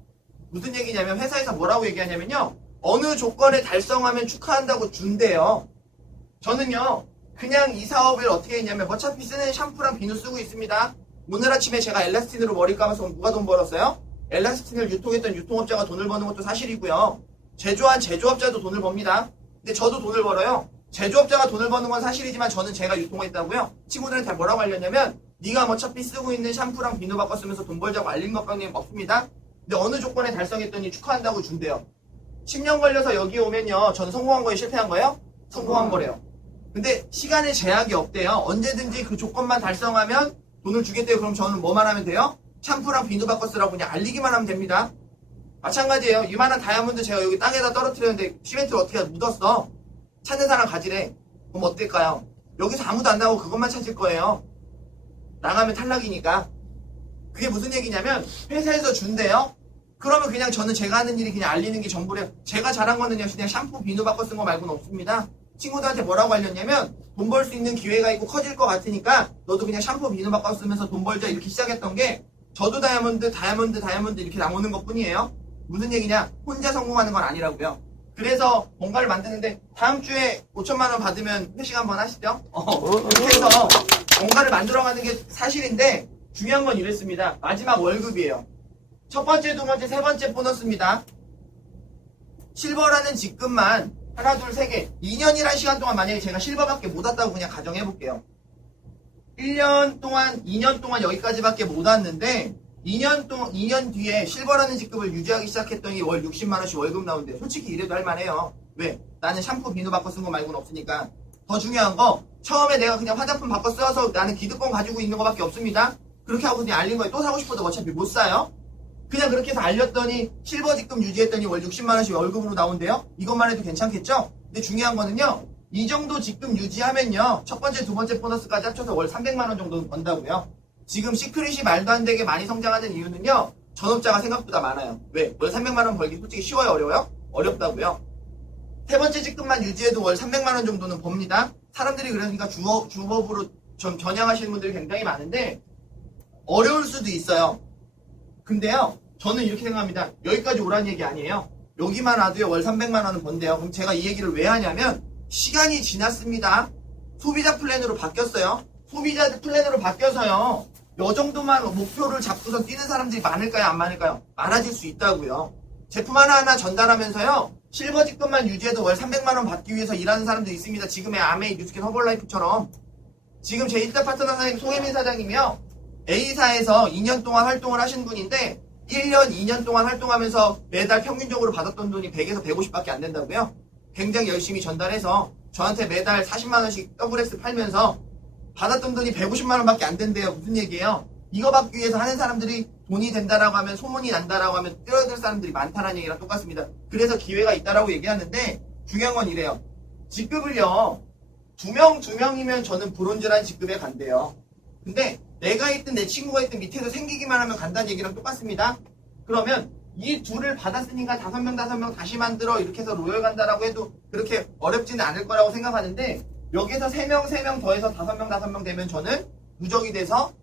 무슨 얘기냐면 회사에서 뭐라고 얘기하냐면요. 어느 조건을 달성하면 축하한다고 준대요. 저는요. 그냥 이 사업을 어떻게 했냐면 어차피 쓰는 샴푸랑 비누 쓰고 있습니다. 오늘 아침에 제가 엘라스틴으로 머리 감아서 누가 돈 벌었어요? 엘라스틴을 유통했던 유통업자가 돈을 버는 것도 사실이고요. 제조한 제조업자도 돈을 법니다. 근데 저도 돈을 벌어요. 제조업자가 돈을 버는 건 사실이지만 저는 제가 유통했다고요. 친구들한테 뭐라고 알렸냐면 네가 어차피 쓰고 있는 샴푸랑 비누 바꿔 쓰면서 돈 벌자고 알린 것밖에 없습니다. 근데 어느 조건에 달성했더니 축하한다고 준대요. 10년 걸려서 여기 오면요. 저는 성공한 거에 실패한 거예요? 성공한 거래요. 근데 시간의 제약이 없대요. 언제든지 그 조건만 달성하면 돈을 주겠대요. 그럼 저는 뭐만 하면 돼요? 샴푸랑 비누 바꿔 쓰라고 그냥 알리기만 하면 됩니다. 마찬가지예요. 이만한 다이아몬드 제가 여기 땅에다 떨어뜨렸는데 시멘트를 어떻게 묻었어? 찾는 사람 가지래. 그럼 어떨까요? 여기서 아무도 안 나오고 그것만 찾을 거예요. 나가면 탈락이니까. 그게 무슨 얘기냐면 회사에서 준대요. 그러면 그냥 저는 제가 하는 일이 그냥 알리는 게 전부래요. 제가 잘한 거는 그냥 샴푸 비누 바꿔 쓴 거 말고는 없습니다. 친구들한테 뭐라고 알렸냐면 돈 벌 수 있는 기회가 있고 커질 것 같으니까 너도 그냥 샴푸 비누 바꿔 쓰면서 돈 벌자 이렇게 시작했던 게 저도 다이아몬드 이렇게 나오는 것 뿐이에요. 무슨 얘기냐? 혼자 성공하는 건 아니라고요. 그래서 뭔가를 만드는데 다음 주에 5천만 원 받으면 회식 한번 하시죠? 그래서 뭔가를 만들어가는 게 사실인데 중요한 건 이랬습니다. 마지막 월급이에요. 첫 번째, 두 번째, 세 번째 보너스입니다. 실버라는 직급만 하나, 둘, 세 개. 2년이라는 시간 동안 만약에 제가 실버밖에 못 왔다고 그냥 가정해볼게요. 1년 동안, 2년 동안 여기까지밖에 못 왔는데 2년 뒤에 실버라는 직급을 유지하기 시작했더니 월 60만원씩 월급 나온대요. 솔직히 이래도 할만해요. 왜? 나는 샴푸 비누 바꿔 쓴 거 말고는 없으니까. 더 중요한 거 처음에 내가 그냥 화장품 바꿔 써서 나는 기득권 가지고 있는 거밖에 없습니다. 그렇게 하고 그냥 알린 거예요. 또 사고 싶어도 어차피 못 사요. 그냥 그렇게 해서 알렸더니 실버 직급 유지했더니 월 60만원씩 월급으로 나온대요. 이것만 해도 괜찮겠죠? 근데 중요한 거는요. 이 정도 직급 유지하면요. 첫 번째, 두 번째 보너스까지 합쳐서 월 300만원 정도는 번다고요. 지금 시크릿이 말도 안 되게 많이 성장하는 이유는요. 전업자가 생각보다 많아요. 왜? 월 300만원 벌기 솔직히 쉬워요? 어려워요? 어렵다고요. 세 번째 직급만 유지해도 월 300만원 정도는 법니다. 사람들이 그러니까 주업으로 전향하시는 분들이 굉장히 많은데 어려울 수도 있어요. 근데요. 저는 이렇게 생각합니다. 여기까지 오라는 얘기 아니에요. 여기만 와도요. 월 300만원은 번대요. 그럼 제가 이 얘기를 왜 하냐면 시간이 지났습니다. 소비자 플랜으로 바뀌었어요. 소비자 플랜으로 바뀌어서요. 요 정도만 목표를 잡고서 뛰는 사람들이 많을까요? 안 많을까요? 많아질 수 있다고요. 제품 하나하나 전달하면서요. 실버 직급만 유지해도 월 300만원 받기 위해서 일하는 사람도 있습니다. 지금의 아메이, 뉴스킨, 허벌라이프처럼. 지금 제 1대 파트너 사장님 송혜민 사장님이요. A사에서 2년 동안 활동을 하신 분인데 1년, 2년 동안 활동하면서 매달 평균적으로 받았던 돈이 100에서 150밖에 안 된다고요. 굉장히 열심히 전달해서 저한테 매달 40만원씩 더블X 팔면서 받았던 돈이 150만원밖에 안 된대요. 무슨 얘기예요? 이거 받기 위해서 하는 사람들이 돈이 된다라고 하면 소문이 난다라고 하면 뛰어들 사람들이 많다는 얘기랑 똑같습니다. 그래서 기회가 있다라고 얘기하는데 중요한 건 이래요. 직급을요. 두 명이면 저는 브론즈라는 직급에 간대요. 근데 내가 있든 내 친구가 있든 밑에서 생기기만 하면 간다는 얘기랑 똑같습니다. 그러면 이 둘을 받았으니까 5명 다시 만들어 이렇게 해서 로열 간다라고 해도 그렇게 어렵지는 않을 거라고 생각하는데 여기서 3명 더해서 5명 되면 저는 누적이 돼서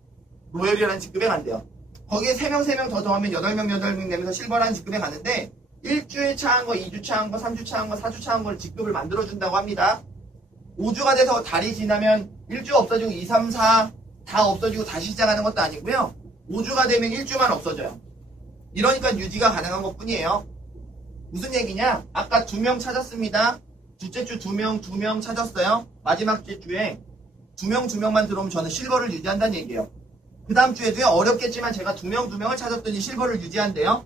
로열이라는 직급에 간대요. 거기에 3명 더 더하면 8명 되면서 실버라는 직급에 가는데 1주에 차한 거, 2주 차한 거, 3주 차한 거, 4주 차한 걸 직급을 만들어준다고 합니다. 5주가 돼서 달이 지나면 1주 없어지고 2, 3, 4 다 없어지고 다시 시작하는 것도 아니고요. 5주가 되면 1주만 없어져요. 이러니까 유지가 가능한 것 뿐이에요. 무슨 얘기냐? 아까 2명 찾았습니다. 둘째 주 2명 찾았어요. 마지막 주에 2명만 들어오면 저는 실버를 유지한다는 얘기예요. 그 다음 주에도요. 어렵겠지만 제가 2명을 찾았더니 실버를 유지한대요.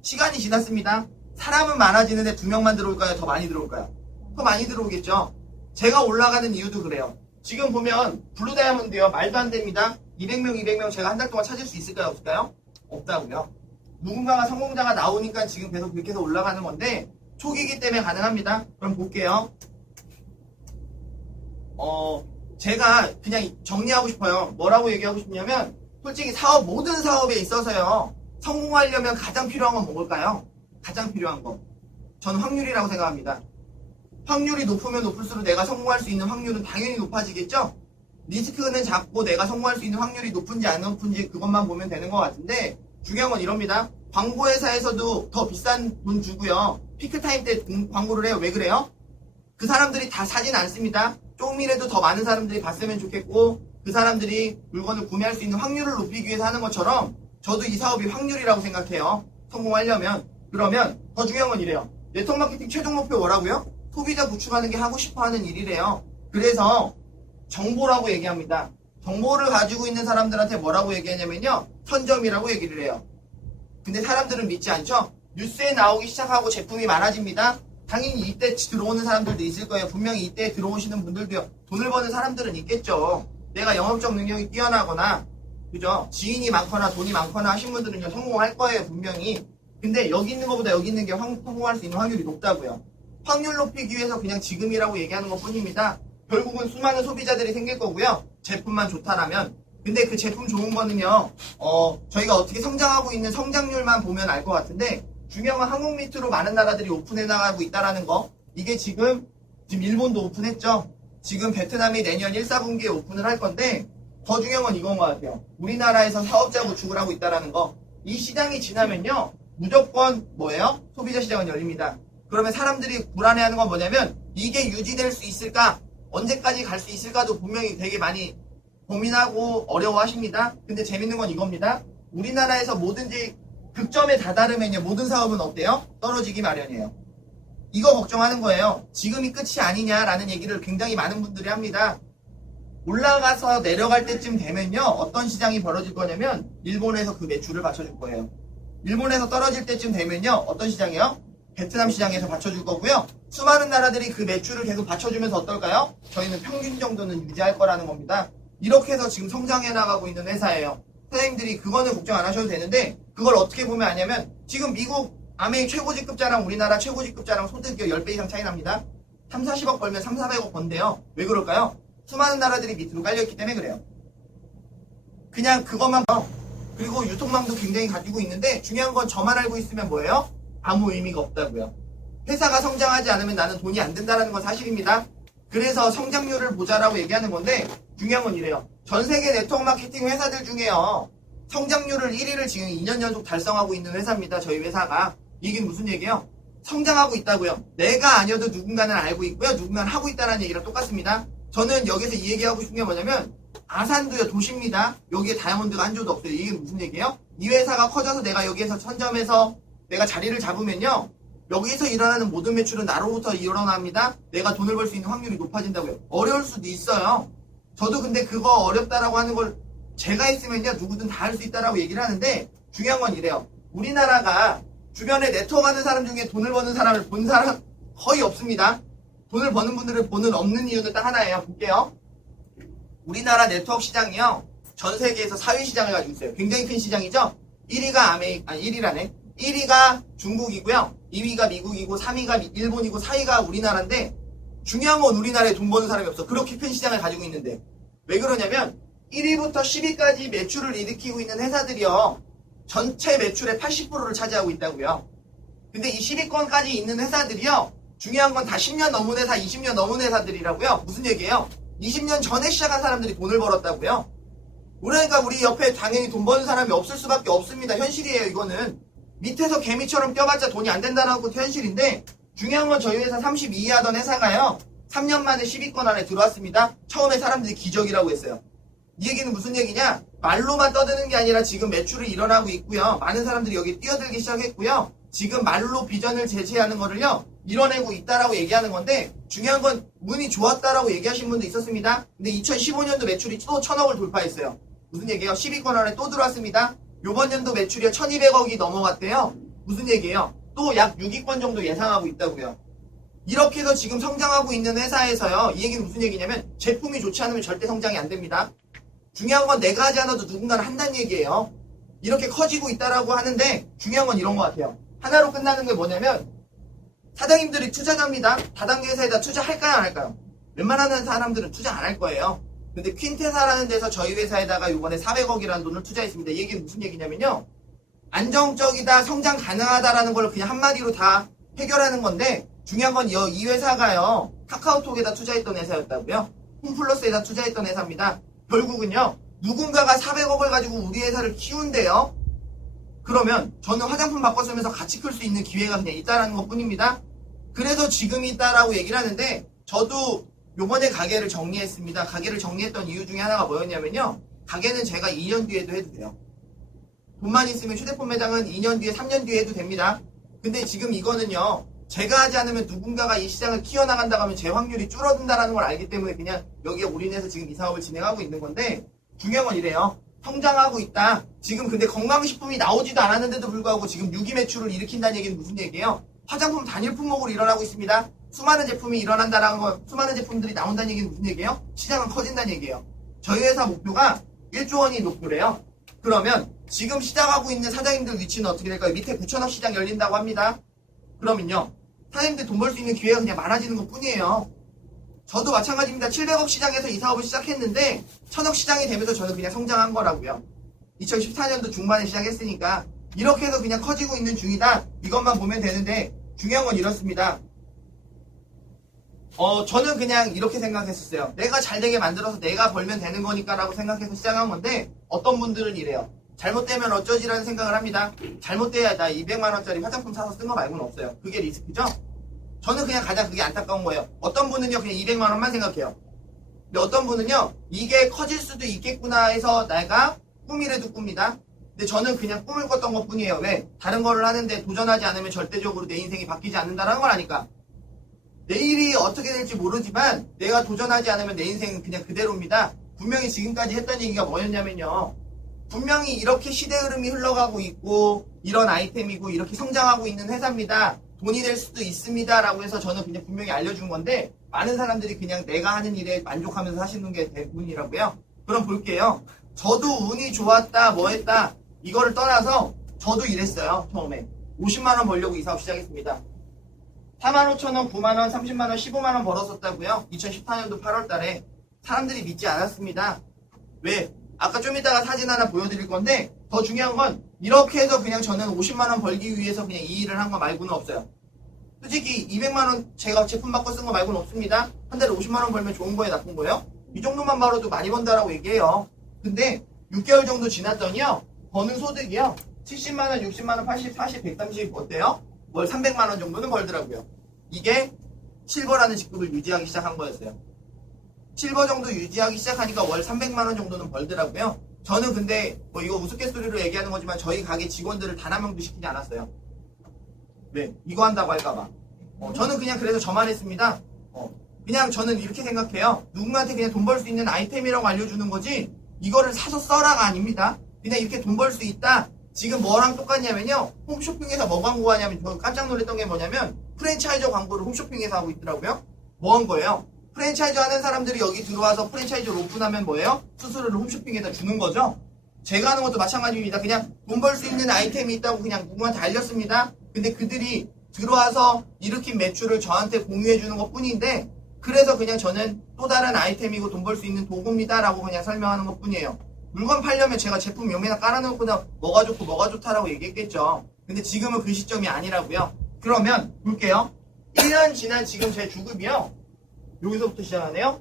시간이 지났습니다. 사람은 많아지는데 2명만 들어올까요? 더 많이 들어올까요? 더 많이 들어오겠죠. 제가 올라가는 이유도 그래요. 지금 보면 블루 다이아몬드요. 말도 안 됩니다. 200명 제가 한 달 동안 찾을 수 있을까요? 없을까요? 없다고요. 누군가가 성공자가 나오니까 지금 계속 그렇게 해서 올라가는 건데 초기이기 때문에 가능합니다. 그럼 볼게요. 제가 그냥 정리하고 싶어요. 뭐라고 얘기하고 싶냐면 솔직히 모든 사업에 있어서요. 성공하려면 가장 필요한 건 뭘까요? 가장 필요한 거. 저는 확률이라고 생각합니다. 확률이 높으면 높을수록 내가 성공할 수 있는 확률은 당연히 높아지겠죠? 리스크는 작고 내가 성공할 수 있는 확률이 높은지 안 높은지 그것만 보면 되는 것 같은데 중요한 건 이럽니다. 광고회사에서도 더 비싼 돈 주고요. 피크타임 때 광고를 해요. 왜 그래요? 그 사람들이 다 사진 않습니다. 조금이라도 더 많은 사람들이 봤으면 좋겠고 그 사람들이 물건을 구매할 수 있는 확률을 높이기 위해서 하는 것처럼 저도 이 사업이 확률이라고 생각해요. 성공하려면. 그러면 더 중요한 건 이래요. 네트워크 마케팅 최종 목표 뭐라고요? 소비자 구축하는 게 하고 싶어하는 일이래요. 그래서 정보라고 얘기합니다. 정보를 가지고 있는 사람들한테 뭐라고 얘기하냐면요. 선점이라고 얘기를 해요. 근데 사람들은 믿지 않죠? 뉴스에 나오기 시작하고 제품이 많아집니다. 당연히 이때 들어오는 사람들도 있을 거예요. 분명히 이때 들어오시는 분들도요. 돈을 버는 사람들은 있겠죠. 내가 영업적 능력이 뛰어나거나 그죠? 지인이 많거나 돈이 많거나 하신 분들은요. 성공할 거예요. 분명히. 근데 여기 있는 것보다 여기 있는 게 성공할 수 있는 확률이 높다고요. 확률 높이기 위해서 그냥 지금이라고 얘기하는 것 뿐입니다. 결국은 수많은 소비자들이 생길 거고요. 제품만 좋다라면. 근데 그 제품 좋은 거는요. 저희가 어떻게 성장하고 있는 성장률만 보면 알 것 같은데 중요한 건 한국 밑으로 많은 나라들이 오픈해 나가고 있다라는 거. 이게 지금 일본도 오픈했죠. 지금 베트남이 내년 1, 4분기에 오픈을 할 건데 더 중요한 건 이건 것 같아요. 우리나라에서 사업자 구축을 하고 있다라는 거. 이 시장이 지나면요. 무조건 뭐예요? 소비자 시장은 열립니다. 그러면 사람들이 불안해하는 건 뭐냐면 이게 유지될 수 있을까? 언제까지 갈 수 있을까도 분명히 되게 많이 고민하고 어려워하십니다. 근데 재밌는 건 이겁니다. 우리나라에서 뭐든지 극점에 다다르면요. 모든 사업은 어때요? 떨어지기 마련이에요. 이거 걱정하는 거예요. 지금이 끝이 아니냐라는 얘기를 굉장히 많은 분들이 합니다. 올라가서 내려갈 때쯤 되면요. 어떤 시장이 벌어질 거냐면 일본에서 그 매출을 받쳐줄 거예요. 일본에서 떨어질 때쯤 되면요. 어떤 시장이요? 베트남 시장에서 받쳐줄 거고요. 수많은 나라들이 그 매출을 계속 받쳐주면서 어떨까요? 저희는 평균 정도는 유지할 거라는 겁니다. 이렇게 해서 지금 성장해 나가고 있는 회사예요. 선생님들이 그거는 걱정 안 하셔도 되는데 그걸 어떻게 보면 아냐면 지금 미국 아메이 최고직급자랑 우리나라 최고직급자랑 소득이 10배 이상 차이 납니다. 3, 40억 벌면 3, 400억 번대요. 왜 그럴까요? 수많은 나라들이 밑으로 깔려있기 때문에 그래요. 그냥 그것만 봐요. 그리고 유통망도 굉장히 가지고 있는데 중요한 건 저만 알고 있으면 뭐예요? 아무 의미가 없다고요. 회사가 성장하지 않으면 나는 돈이 안 된다는 건 사실입니다. 그래서 성장률을 보자라고 얘기하는 건데 중요한 건 이래요. 전 세계 네트워크 마케팅 회사들 중에요. 성장률을 1위를 지금 2년 연속 달성하고 있는 회사입니다. 저희 회사가. 이게 무슨 얘기예요? 성장하고 있다고요. 내가 아니어도 누군가는 알고 있고요. 누군가는 하고 있다는 얘기랑 똑같습니다. 저는 여기서 이 얘기하고 싶은 게 뭐냐면 아산도요 도시입니다. 여기에 다이아몬드가 한 조도 없어요. 이게 무슨 얘기예요? 이 회사가 커져서 내가 여기에서 선점해서 내가 자리를 잡으면요. 여기서 일어나는 모든 매출은 나로부터 일어납니다. 내가 돈을 벌 수 있는 확률이 높아진다고요. 어려울 수도 있어요. 저도 근데 그거 어렵다라고 하는 걸 제가 했으면요. 누구든 다 할 수 있다라고 얘기를 하는데 중요한 건 이래요. 우리나라가 주변에 네트워크 하는 사람 중에 돈을 버는 사람을 본 사람 거의 없습니다. 돈을 버는 분들을 보는 없는 이유는 딱 하나예요. 볼게요. 우리나라 네트워크 시장이요. 전 세계에서 4위 시장을 가지고 있어요. 굉장히 큰 시장이죠. 1위가 중국이고요. 2위가 미국이고 3위가 일본이고 4위가 우리나라인데 중요한 건 우리나라에 돈 버는 사람이 없어. 그렇게 큰 시장을 가지고 있는데 왜 그러냐면 1위부터 10위까지 매출을 일으키고 있는 회사들이요. 전체 매출의 80%를 차지하고 있다고요. 근데 이 10위권까지 있는 회사들이요. 중요한 건 다 10년 넘은 회사, 20년 넘은 회사들이라고요. 무슨 얘기예요? 20년 전에 시작한 사람들이 돈을 벌었다고요. 그러니까 우리 옆에 당연히 돈 버는 사람이 없을 수밖에 없습니다. 현실이에요. 이거는. 밑에서 개미처럼 뛰어봤자 돈이 안 된다는 것도 현실인데 중요한 건 저희 회사 32위 하던 회사가요. 3년 만에 10위권 안에 들어왔습니다. 처음에 사람들이 기적이라고 했어요. 이 얘기는 무슨 얘기냐? 말로만 떠드는 게 아니라 지금 매출이 일어나고 있고요. 많은 사람들이 여기 뛰어들기 시작했고요. 지금 말로 비전을 제시하는 거를요. 이뤄내고 있다라고 얘기하는 건데 중요한 건 운이 좋았다라고 얘기하신 분도 있었습니다. 근데 2015년도 매출이 또 1000억을 돌파했어요. 무슨 얘기예요? 10위권 안에 또 들어왔습니다. 요번 연도 매출이 1200억이 넘어갔대요. 무슨 얘기예요? 또 약 6위권 정도 예상하고 있다고요. 이렇게 해서 지금 성장하고 있는 회사에서요. 이 얘기는 무슨 얘기냐면 제품이 좋지 않으면 절대 성장이 안 됩니다. 중요한 건 내가 하지 않아도 누군가는 한다는 얘기예요. 이렇게 커지고 있다라고 하는데 중요한 건 이런 것 같아요. 하나로 끝나는 게 뭐냐면 사장님들이 투자자입니다. 다단계 회사에다 투자할까요 안 할까요? 웬만한 사람들은 투자 안 할 거예요. 근데 퀸테사라는 데서 저희 회사에다가 이번에 400억이라는 돈을 투자했습니다. 이 얘기는 무슨 얘기냐면요. 안정적이다, 성장 가능하다라는 걸 그냥 한마디로 다 해결하는 건데 중요한 건 이 회사가요. 카카오톡에다 투자했던 회사였다고요. 홈플러스에다 투자했던 회사입니다. 결국은요, 누군가가 400억을 가지고 우리 회사를 키운대요. 그러면 저는 화장품 바꿔 쓰면서 같이 클 수 있는 기회가 그냥 있다라는 것 뿐입니다. 그래서 지금 있다라고 얘기를 하는데, 저도 요번에 가게를 정리했습니다. 가게를 정리했던 이유 중에 하나가 뭐였냐면요, 가게는 제가 2년 뒤에도 해도 돼요. 돈만 있으면 휴대폰 매장은 2년 뒤에 3년 뒤에 해도 됩니다. 근데 지금 이거는요, 제가 하지 않으면 누군가가 이 시장을 키워나간다고 하면 제 확률이 줄어든다는 걸 알기 때문에 그냥 여기에 올인해서 지금 이 사업을 진행하고 있는 건데, 중요한 건 이래요. 성장하고 있다. 지금 근데 건강식품이 나오지도 않았는데도 불구하고 지금 유기 매출을 일으킨다는 얘기는 무슨 얘기예요? 화장품 단일 품목으로 일어나고 있습니다. 수많은 제품이 일어난다라는 거, 수많은 제품들이 나온다는 얘기는 무슨 얘기예요? 시장은 커진다는 얘기예요. 저희 회사 목표가 1조 원이 목표래요. 그러면 지금 시작하고 있는 사장님들 위치는 어떻게 될까요? 밑에 9천억 시장 열린다고 합니다. 그러면요, 사장님들 돈 벌 수 있는 기회가 그냥 많아지는 것 뿐이에요. 저도 마찬가지입니다. 700억 시장에서 이 사업을 시작했는데 1000억 시장이 되면서 저는 그냥 성장한 거라고요. 2014년도 중반에 시작했으니까 이렇게 해서 그냥 커지고 있는 중이다. 이것만 보면 되는데, 중요한 건 이렇습니다. 저는 그냥 이렇게 생각했었어요. 내가 잘 되게 만들어서 내가 벌면 되는 거니까 라고 생각해서 시작한 건데, 어떤 분들은 이래요. 잘못되면 어쩌지라는 생각을 합니다. 잘못돼야 나 200만 원짜리 화장품 사서 쓴 거 말고는 없어요. 그게 리스크죠? 저는 그냥 가장 그게 안타까운 거예요. 어떤 분은요, 그냥 200만 원만 생각해요. 근데 어떤 분은요, 이게 커질 수도 있겠구나 해서 내가 꿈이라도 꿉니다. 근데 저는 그냥 꿈을 꿨던 것 뿐이에요. 왜? 다른 거를 하는데 도전하지 않으면 절대적으로 내 인생이 바뀌지 않는다는 걸 아니까. 내일이 어떻게 될지 모르지만 내가 도전하지 않으면 내 인생은 그냥 그대로입니다. 분명히 지금까지 했던 얘기가 뭐였냐면요, 분명히 이렇게 시대 흐름이 흘러가고 있고 이런 아이템이고 이렇게 성장하고 있는 회사입니다. 돈이 될 수도 있습니다 라고 해서 저는 그냥 분명히 알려준 건데, 많은 사람들이 그냥 내가 하는 일에 만족하면서 하시는 게 대부분이라고요. 그럼 볼게요. 저도 운이 좋았다 뭐 했다 이거를 떠나서 저도 이랬어요. 처음에 50만원 벌려고 이 사업 시작했습니다. 45,000원, 9만원, 30만원, 15만원 벌었었다고요. 2014년도 8월달에. 사람들이 믿지 않았습니다. 왜? 아까 좀 이따가 사진 하나 보여드릴 건데, 더 중요한 건 이렇게 해서 그냥 저는 50만원 벌기 위해서 그냥 이 일을 한 거 말고는 없어요. 솔직히 200만원 제가 제품 바꿔 쓴 거 말고는 없습니다. 한 달에 50만원 벌면 좋은 거예요, 나쁜 거예요? 이 정도만 벌어도 많이 번다라고 얘기해요. 근데 6개월 정도 지났더니요, 버는 소득이요, 70만원, 60만원, 80, 40, 130 어때요? 월 300만원 정도는 벌더라고요. 이게 실버라는 직급을 유지하기 시작한 거였어요. 실버 정도 유지하기 시작하니까 월 300만원 정도는 벌더라고요. 저는 근데 뭐 이거 우스갯소리로 얘기하는 거지만 저희 가게 직원들을 단 한 명도 시키지 않았어요. 왜? 이거 한다고 할까봐. 저는 그냥 그래서 저만 했습니다. 그냥 저는 이렇게 생각해요. 누군가한테 그냥 돈 벌 수 있는 아이템이라고 알려주는 거지 이거를 사서 써라가 아닙니다. 그냥 이렇게 돈 벌 수 있다. 지금 뭐랑 똑같냐면요, 홈쇼핑에서 뭐 광고하냐면, 저 깜짝 놀랐던 게 뭐냐면 프랜차이저 광고를 홈쇼핑에서 하고 있더라고요. 뭐 한 거예요? 프랜차이저 하는 사람들이 여기 들어와서 프랜차이저를 오픈하면 뭐예요? 수수료를 홈쇼핑에다 주는 거죠. 제가 하는 것도 마찬가지입니다. 그냥 돈 벌 수 있는 아이템이 있다고 그냥 누구한테 알렸습니다. 근데 그들이 들어와서 일으킨 매출을 저한테 공유해 주는 것 뿐인데, 그래서 그냥 저는 또 다른 아이템이고 돈 벌 수 있는 도구입니다 라고 그냥 설명하는 것 뿐이에요. 물건 팔려면 제가 제품 명에나 깔아놓고 뭐가 좋고 뭐가 좋다라고 얘기했겠죠. 근데 지금은 그 시점이 아니라고요. 그러면 볼게요. 1년 지난 지금 제 주급이요, 여기서부터 시작하네요.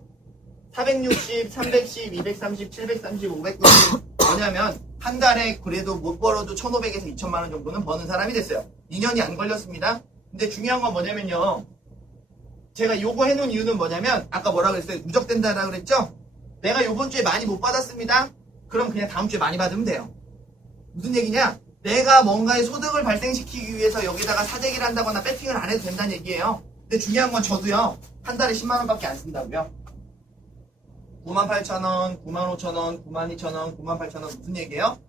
460, 310, 230, 730, 590. 뭐냐면 한 달에 그래도 못 벌어도 1,500에서 2,000만원 정도는 버는 사람이 됐어요. 2년이 안 걸렸습니다. 근데 중요한 건 뭐냐면요, 제가 요거 해놓은 이유는 뭐냐면, 아까 뭐라 그랬어요? 누적된다라고 그랬죠? 내가 요번 주에 많이 못 받았습니다. 그럼 그냥 다음 주에 많이 받으면 돼요. 무슨 얘기냐? 내가 뭔가의 소득을 발생시키기 위해서 여기다가 사재기를 한다거나 배팅을 안 해도 된다는 얘기예요. 근데 중요한 건 저도요, 한 달에 10만원밖에 안 쓴다고요. 98,000원, 95,000원, 92,000원, 98,000원 무슨 얘기예요?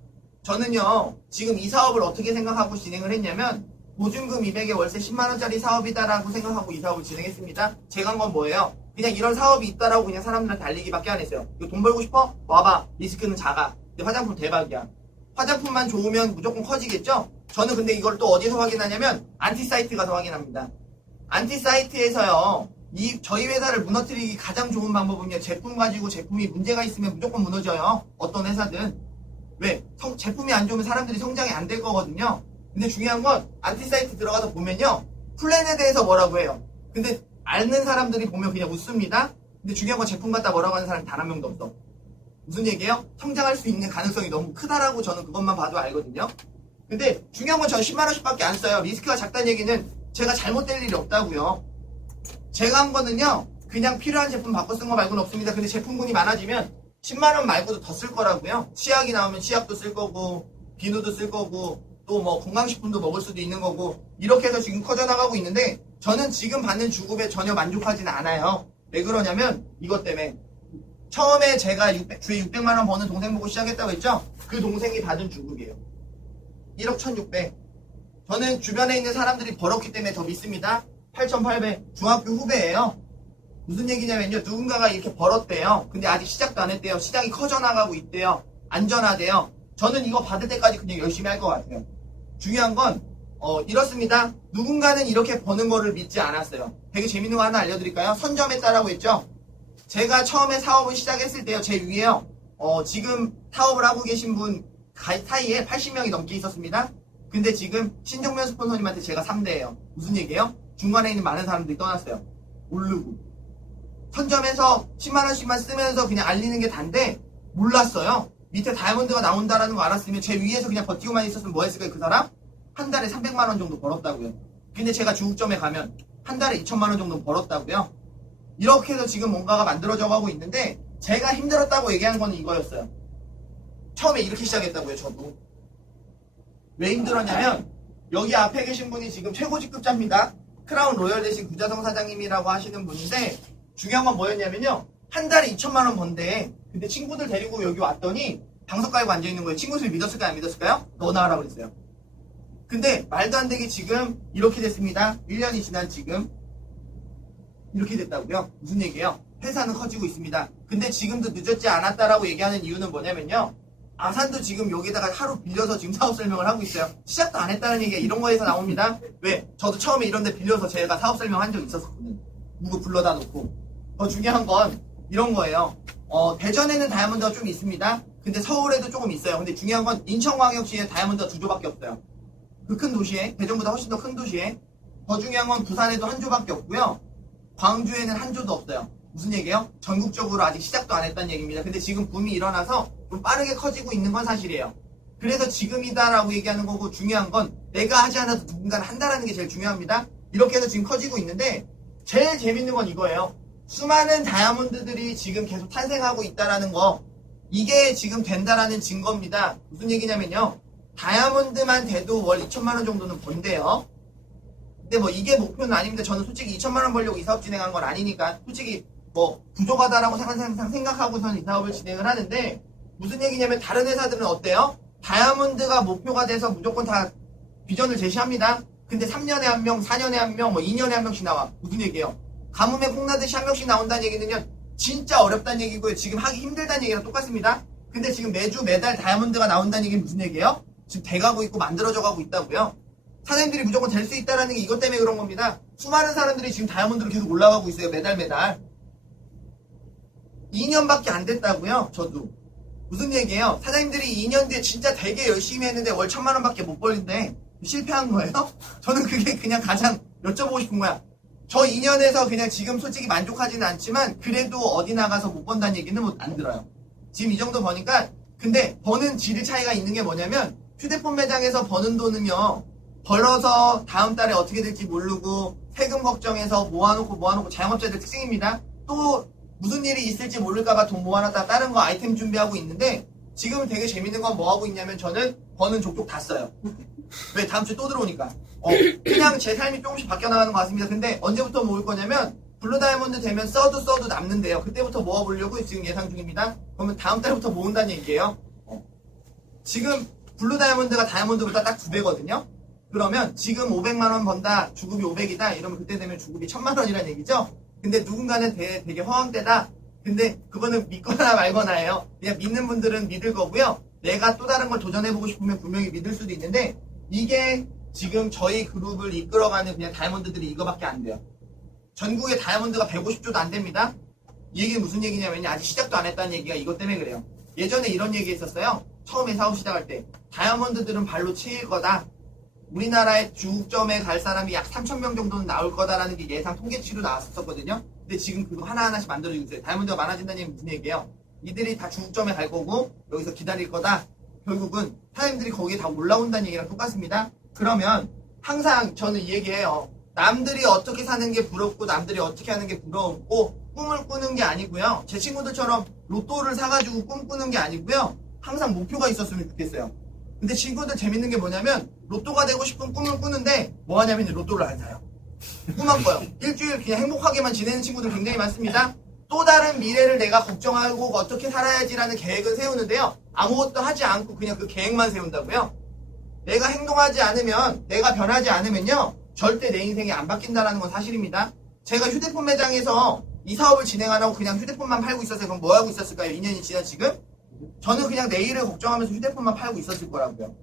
저는요, 지금 이 사업을 어떻게 생각하고 진행을 했냐면, 보증금 200에 월세 10만원짜리 사업이다라고 생각하고 이 사업을 진행했습니다. 제가 한 건 뭐예요? 그냥 이런 사업이 있다라고 그냥 사람들한테 알리기밖에 안 했어요. 이거 돈 벌고 싶어? 와봐. 리스크는 작아. 근데 화장품 대박이야. 화장품만 좋으면 무조건 커지겠죠? 저는 근데 이걸 또 어디서 확인하냐면 안티사이트 가서 확인합니다. 안티사이트에서요, 저희 회사를 무너뜨리기 가장 좋은 방법은요, 제품 가지고 제품이 문제가 있으면 무조건 무너져요. 어떤 회사든. 왜? 제품이 안 좋으면 사람들이 성장이 안 될 거거든요. 근데 중요한 건 안티사이트 들어가서 보면요, 플랜에 대해서 뭐라고 해요. 근데 아는 사람들이 보면 그냥 웃습니다. 근데 중요한 건 제품 갖다 뭐라고 하는 사람이 단 한 명도 없어. 무슨 얘기예요? 성장할 수 있는 가능성이 너무 크다라고 저는 그것만 봐도 알거든요. 근데 중요한 건 저는 10만원씩 밖에 안 써요. 리스크가 작다는 얘기는 제가 잘못될 일이 없다고요. 제가 한 거는요, 그냥 필요한 제품 바꿔 쓴 거 말고는 없습니다. 근데 제품군이 많아지면 10만원 말고도 더 쓸 거라고요. 치약이 나오면 치약도 쓸 거고, 비누도 쓸 거고, 또 뭐 건강식품도 먹을 수도 있는 거고, 이렇게 해서 지금 커져나가고 있는데, 저는 지금 받는 주급에 전혀 만족하지는 않아요. 왜 그러냐면, 이것 때문에. 처음에 제가 주에 600만원 버는 동생 보고 시작했다고 했죠? 그 동생이 받은 주급이에요. 1억 1600. 저는 주변에 있는 사람들이 벌었기 때문에 더 믿습니다. 8800. 중학교 후배예요. 무슨 얘기냐면요. 누군가가 이렇게 벌었대요. 근데 아직 시작도 안 했대요. 시장이 커져나가고 있대요. 안전하대요. 저는 이거 받을 때까지 그냥 열심히 할 것 같아요. 중요한 건 이렇습니다. 누군가는 이렇게 버는 거를 믿지 않았어요. 되게 재밌는 거 하나 알려드릴까요? 선점했다라고 했죠? 제가 처음에 사업을 시작했을 때요. 제 위에요. 지금 사업을 하고 계신 분 사이에 80명이 넘게 있었습니다. 근데 지금 신정면 스폰서님한테 제가 3대예요. 무슨 얘기예요? 중간에 있는 많은 사람들이 떠났어요. 모르고. 선점해서 10만원씩만 쓰면서 그냥 알리는 게 단데 몰랐어요. 밑에 다이아몬드가 나온다라는 거 알았으면 제 위에서 그냥 버티고만 있었으면 뭐 했을까요? 그 사람? 한 달에 300만원 정도 벌었다고요. 근데 제가 중국점에 가면 한 달에 2천만원 정도 벌었다고요. 이렇게 해서 지금 뭔가가 만들어져 가고 있는데 제가 힘들었다고 얘기한 거는 이거였어요. 처음에 이렇게 시작했다고요. 저도. 왜 힘들었냐면 여기 앞에 계신 분이 지금 최고직급자입니다. 크라운 로열 대신 구자성 사장님이라고 하시는 분인데 중요한 건 뭐였냐면요. 한 달에 2천만원 번대. 근데 친구들 데리고 여기 왔더니 방석 깔고 앉아있는 거예요. 친구들이 믿었을까요? 안 믿었을까요? 너나 하라 그랬어요. 근데 말도 안 되게 지금 이렇게 됐습니다. 1년이 지난 지금 이렇게 됐다고요? 무슨 얘기예요? 회사는 커지고 있습니다. 근데 지금도 늦었지 않았다라고 얘기하는 이유는 뭐냐면요. 아산도 지금 여기다가 하루 빌려서 지금 사업 설명을 하고 있어요. 시작도 안 했다는 얘기가 이런 거에서 나옵니다. 왜? 저도 처음에 이런 데 빌려서 제가 사업 설명한 적 있었거든요. 누구 불러다 놓고. 더 중요한 건 이런 거예요. 대전에는 다이아몬드가 좀 있습니다. 근데 서울에도 조금 있어요. 근데 중요한 건 인천광역시에 다이아몬드가 2조밖에 없어요. 그 큰 도시에, 대전보다 훨씬 더 큰 도시에. 더 중요한 건 부산에도 1조밖에 없고요. 광주에는 1조도 없어요. 무슨 얘기예요? 전국적으로 아직 시작도 안 했다는 얘기입니다. 근데 지금 붐이 일어나서 좀 빠르게 커지고 있는 건 사실이에요. 그래서 지금이다라고 얘기하는 거고 중요한 건 내가 하지 않아도 누군가는 한다라는 게 제일 중요합니다. 이렇게 해서 지금 커지고 있는데 제일 재밌는 건 이거예요. 수많은 다이아몬드들이 지금 계속 탄생하고 있다라는 거 이게 지금 된다라는 증거입니다. 무슨 얘기냐면요. 다이아몬드만 돼도 월 2천만원 정도는 번대요. 근데 뭐 이게 목표는 아닙니다. 저는 솔직히 2천만원 벌려고 이 사업 진행한 건 아니니까 솔직히 뭐 부족하다라고 생각하고서는 이 사업을 진행을 하는데 무슨 얘기냐면 다른 회사들은 어때요? 다이아몬드가 목표가 돼서 무조건 다 비전을 제시합니다. 근데 3년에 한 명, 4년에 한 명, 뭐 2년에 한 명씩 나와. 무슨 얘기예요? 가뭄에 콩나듯이 한 명씩 나온다는 얘기는요. 진짜 어렵다는 얘기고요. 지금 하기 힘들다는 얘기랑 똑같습니다. 근데 지금 매달 다이아몬드가 나온다는 얘기는 무슨 얘기예요? 지금 돼가고 있고 만들어져 가고 있다고요. 사장님들이 무조건 될 수 있다는 게 이것 때문에 그런 겁니다. 수많은 사람들이 지금 다이아몬드로 계속 올라가고 있어요. 매달. 2년밖에 안 됐다고요. 저도. 무슨 얘기예요? 사장님들이 2년 뒤에 진짜 되게 열심히 했는데 월 1,000만원밖에 못 벌린데 실패한 거예요? 저는 그게 그냥 가장 여쭤보고 싶은 거야. 저 2년에서 그냥 지금 솔직히 만족하지는 않지만 그래도 어디 나가서 못 번다는 얘기는 못 안 들어요. 지금 이 정도 버니까 근데 버는 질 차이가 있는 게 뭐냐면 휴대폰 매장에서 버는 돈은요. 벌어서 다음 달에 어떻게 될지 모르고 세금 걱정해서 모아놓고 자영업자들 특징입니다. 또 무슨 일이 있을지 모를까봐 돈 모아놨다 다른 거 아이템 준비하고 있는데 지금 되게 재밌는 건 뭐 하고 있냐면 저는 버는 족족 다 써요. 왜? 다음 주에 또 들어오니까. 그냥 제 삶이 조금씩 바뀌어 나가는 것 같습니다. 근데 언제부터 모을 거냐면 블루 다이아몬드 되면 써도 남는데요. 그때부터 모아보려고 지금 예상 중입니다. 그러면 다음 달부터 모은다는 얘기예요. 지금 블루 다이아몬드가 다이아몬드보다 딱 2배거든요. 그러면 지금 500만원 번다, 주급이 500이다 이러면 그때 되면 주급이 1000만원이라는 얘기죠. 근데 누군가는 되게 허황되다. 근데 그거는 믿거나 말거나예요. 그냥 믿는 분들은 믿을 거고요. 내가 또 다른 걸 도전해보고 싶으면 분명히 믿을 수도 있는데 이게 지금 저희 그룹을 이끌어가는 그냥 다이아몬드들이 이거밖에 안 돼요. 전국에 다이아몬드가 150조도 안 됩니다. 이 얘기는 무슨 얘기냐면 아직 시작도 안 했다는 얘기가 이것 때문에 그래요. 예전에 이런 얘기 했었어요. 처음에 사업 시작할 때 다이아몬드들은 발로 치일 거다. 우리나라의 중국점에 갈 사람이 약 3,000명 정도는 나올 거다라는 게 예상 통계치로 나왔었거든요. 근데 지금 그거 하나하나씩 만들어지고 있어요. 다이아몬드가 많아진다는 얘기는 무슨 얘기예요? 이들이 다 중점에 갈 거고 여기서 기다릴 거다. 결국은 사장님들이 거기에 다 올라온다는 얘기랑 똑같습니다. 그러면 항상 저는 이 얘기해요. 남들이 어떻게 사는 게 부럽고 남들이 어떻게 하는 게 부러웠고 꿈을 꾸는 게 아니고요. 제 친구들처럼 로또를 사가지고 꿈꾸는 게 아니고요. 항상 목표가 있었으면 좋겠어요. 근데 친구들 재밌는 게 뭐냐면 로또가 되고 싶은 꿈을 꾸는데 뭐 하냐면 로또를 안 사요. 꿈만 꿔요. 일주일 그냥 행복하게만 지내는 친구들 굉장히 많습니다. 또 다른 미래를 내가 걱정하고 어떻게 살아야지라는 계획을 세우는데요. 아무것도 하지 않고 그냥 그 계획만 세운다고요. 내가 행동하지 않으면, 내가 변하지 않으면요. 절대 내 인생이 안 바뀐다는 건 사실입니다. 제가 휴대폰 매장에서 이 사업을 진행 안 하고 그냥 휴대폰만 팔고 있었어요. 그럼 뭐 하고 있었을까요? 2년이 지난 지금? 저는 그냥 내일을 걱정하면서 휴대폰만 팔고 있었을 거라고요.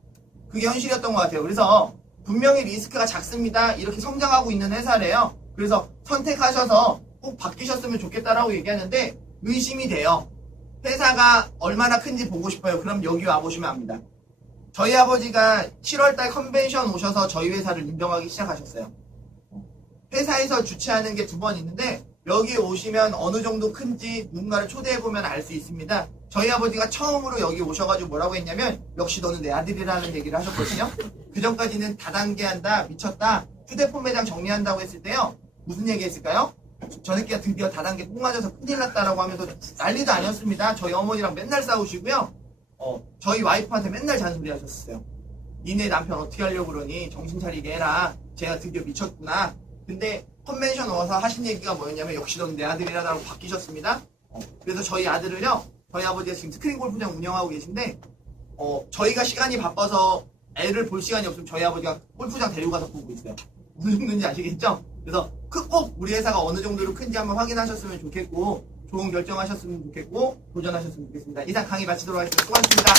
그게 현실이었던 것 같아요. 그래서 분명히 리스크가 작습니다. 이렇게 성장하고 있는 회사래요. 그래서 선택하셔서 꼭 바뀌셨으면 좋겠다라고 얘기하는데 의심이 돼요. 회사가 얼마나 큰지 보고 싶어요. 그럼 여기 와보시면 압니다. 저희 아버지가 7월달 컨벤션 오셔서 저희 회사를 인정하기 시작하셨어요. 회사에서 주최하는 게 2번 있는데 여기 오시면 어느 정도 큰지 누군가를 초대해보면 알 수 있습니다. 저희 아버지가 처음으로 여기 오셔가지고 뭐라고 했냐면 역시 너는 내 아들이라는 얘기를 하셨거든요. 그 전까지는 다단계한다, 미쳤다, 휴대폰 매장 정리한다고 했을 때요. 무슨 얘기 했을까요? 저 새끼가 드디어 다단계 꼭 맞아서 큰일 났다라고 하면서 난리도 아니었습니다. 저희 어머니랑 맨날 싸우시고요. 저희 와이프한테 맨날 잔소리 하셨어요. 니네 남편 어떻게 하려고 그러니 정신 차리게 해라. 쟤가 드디어 미쳤구나. 근데 컨벤션 와서 하신 얘기가 뭐였냐면 역시 넌 내 아들이라고 바뀌셨습니다. 그래서 저희 아들을요. 저희 아버지가 지금 스크린 골프장 운영하고 계신데 저희가 시간이 바빠서 애를 볼 시간이 없으면 저희 아버지가 골프장 데려가서 보고 있어요. 무슨 정도인지 아시겠죠? 그래서 꼭 우리 회사가 어느 정도로 큰지 한번 확인하셨으면 좋겠고 좋은 결정하셨으면 좋겠고 도전하셨으면 좋겠습니다. 이상 강의 마치도록 하겠습니다. 수고하셨습니다.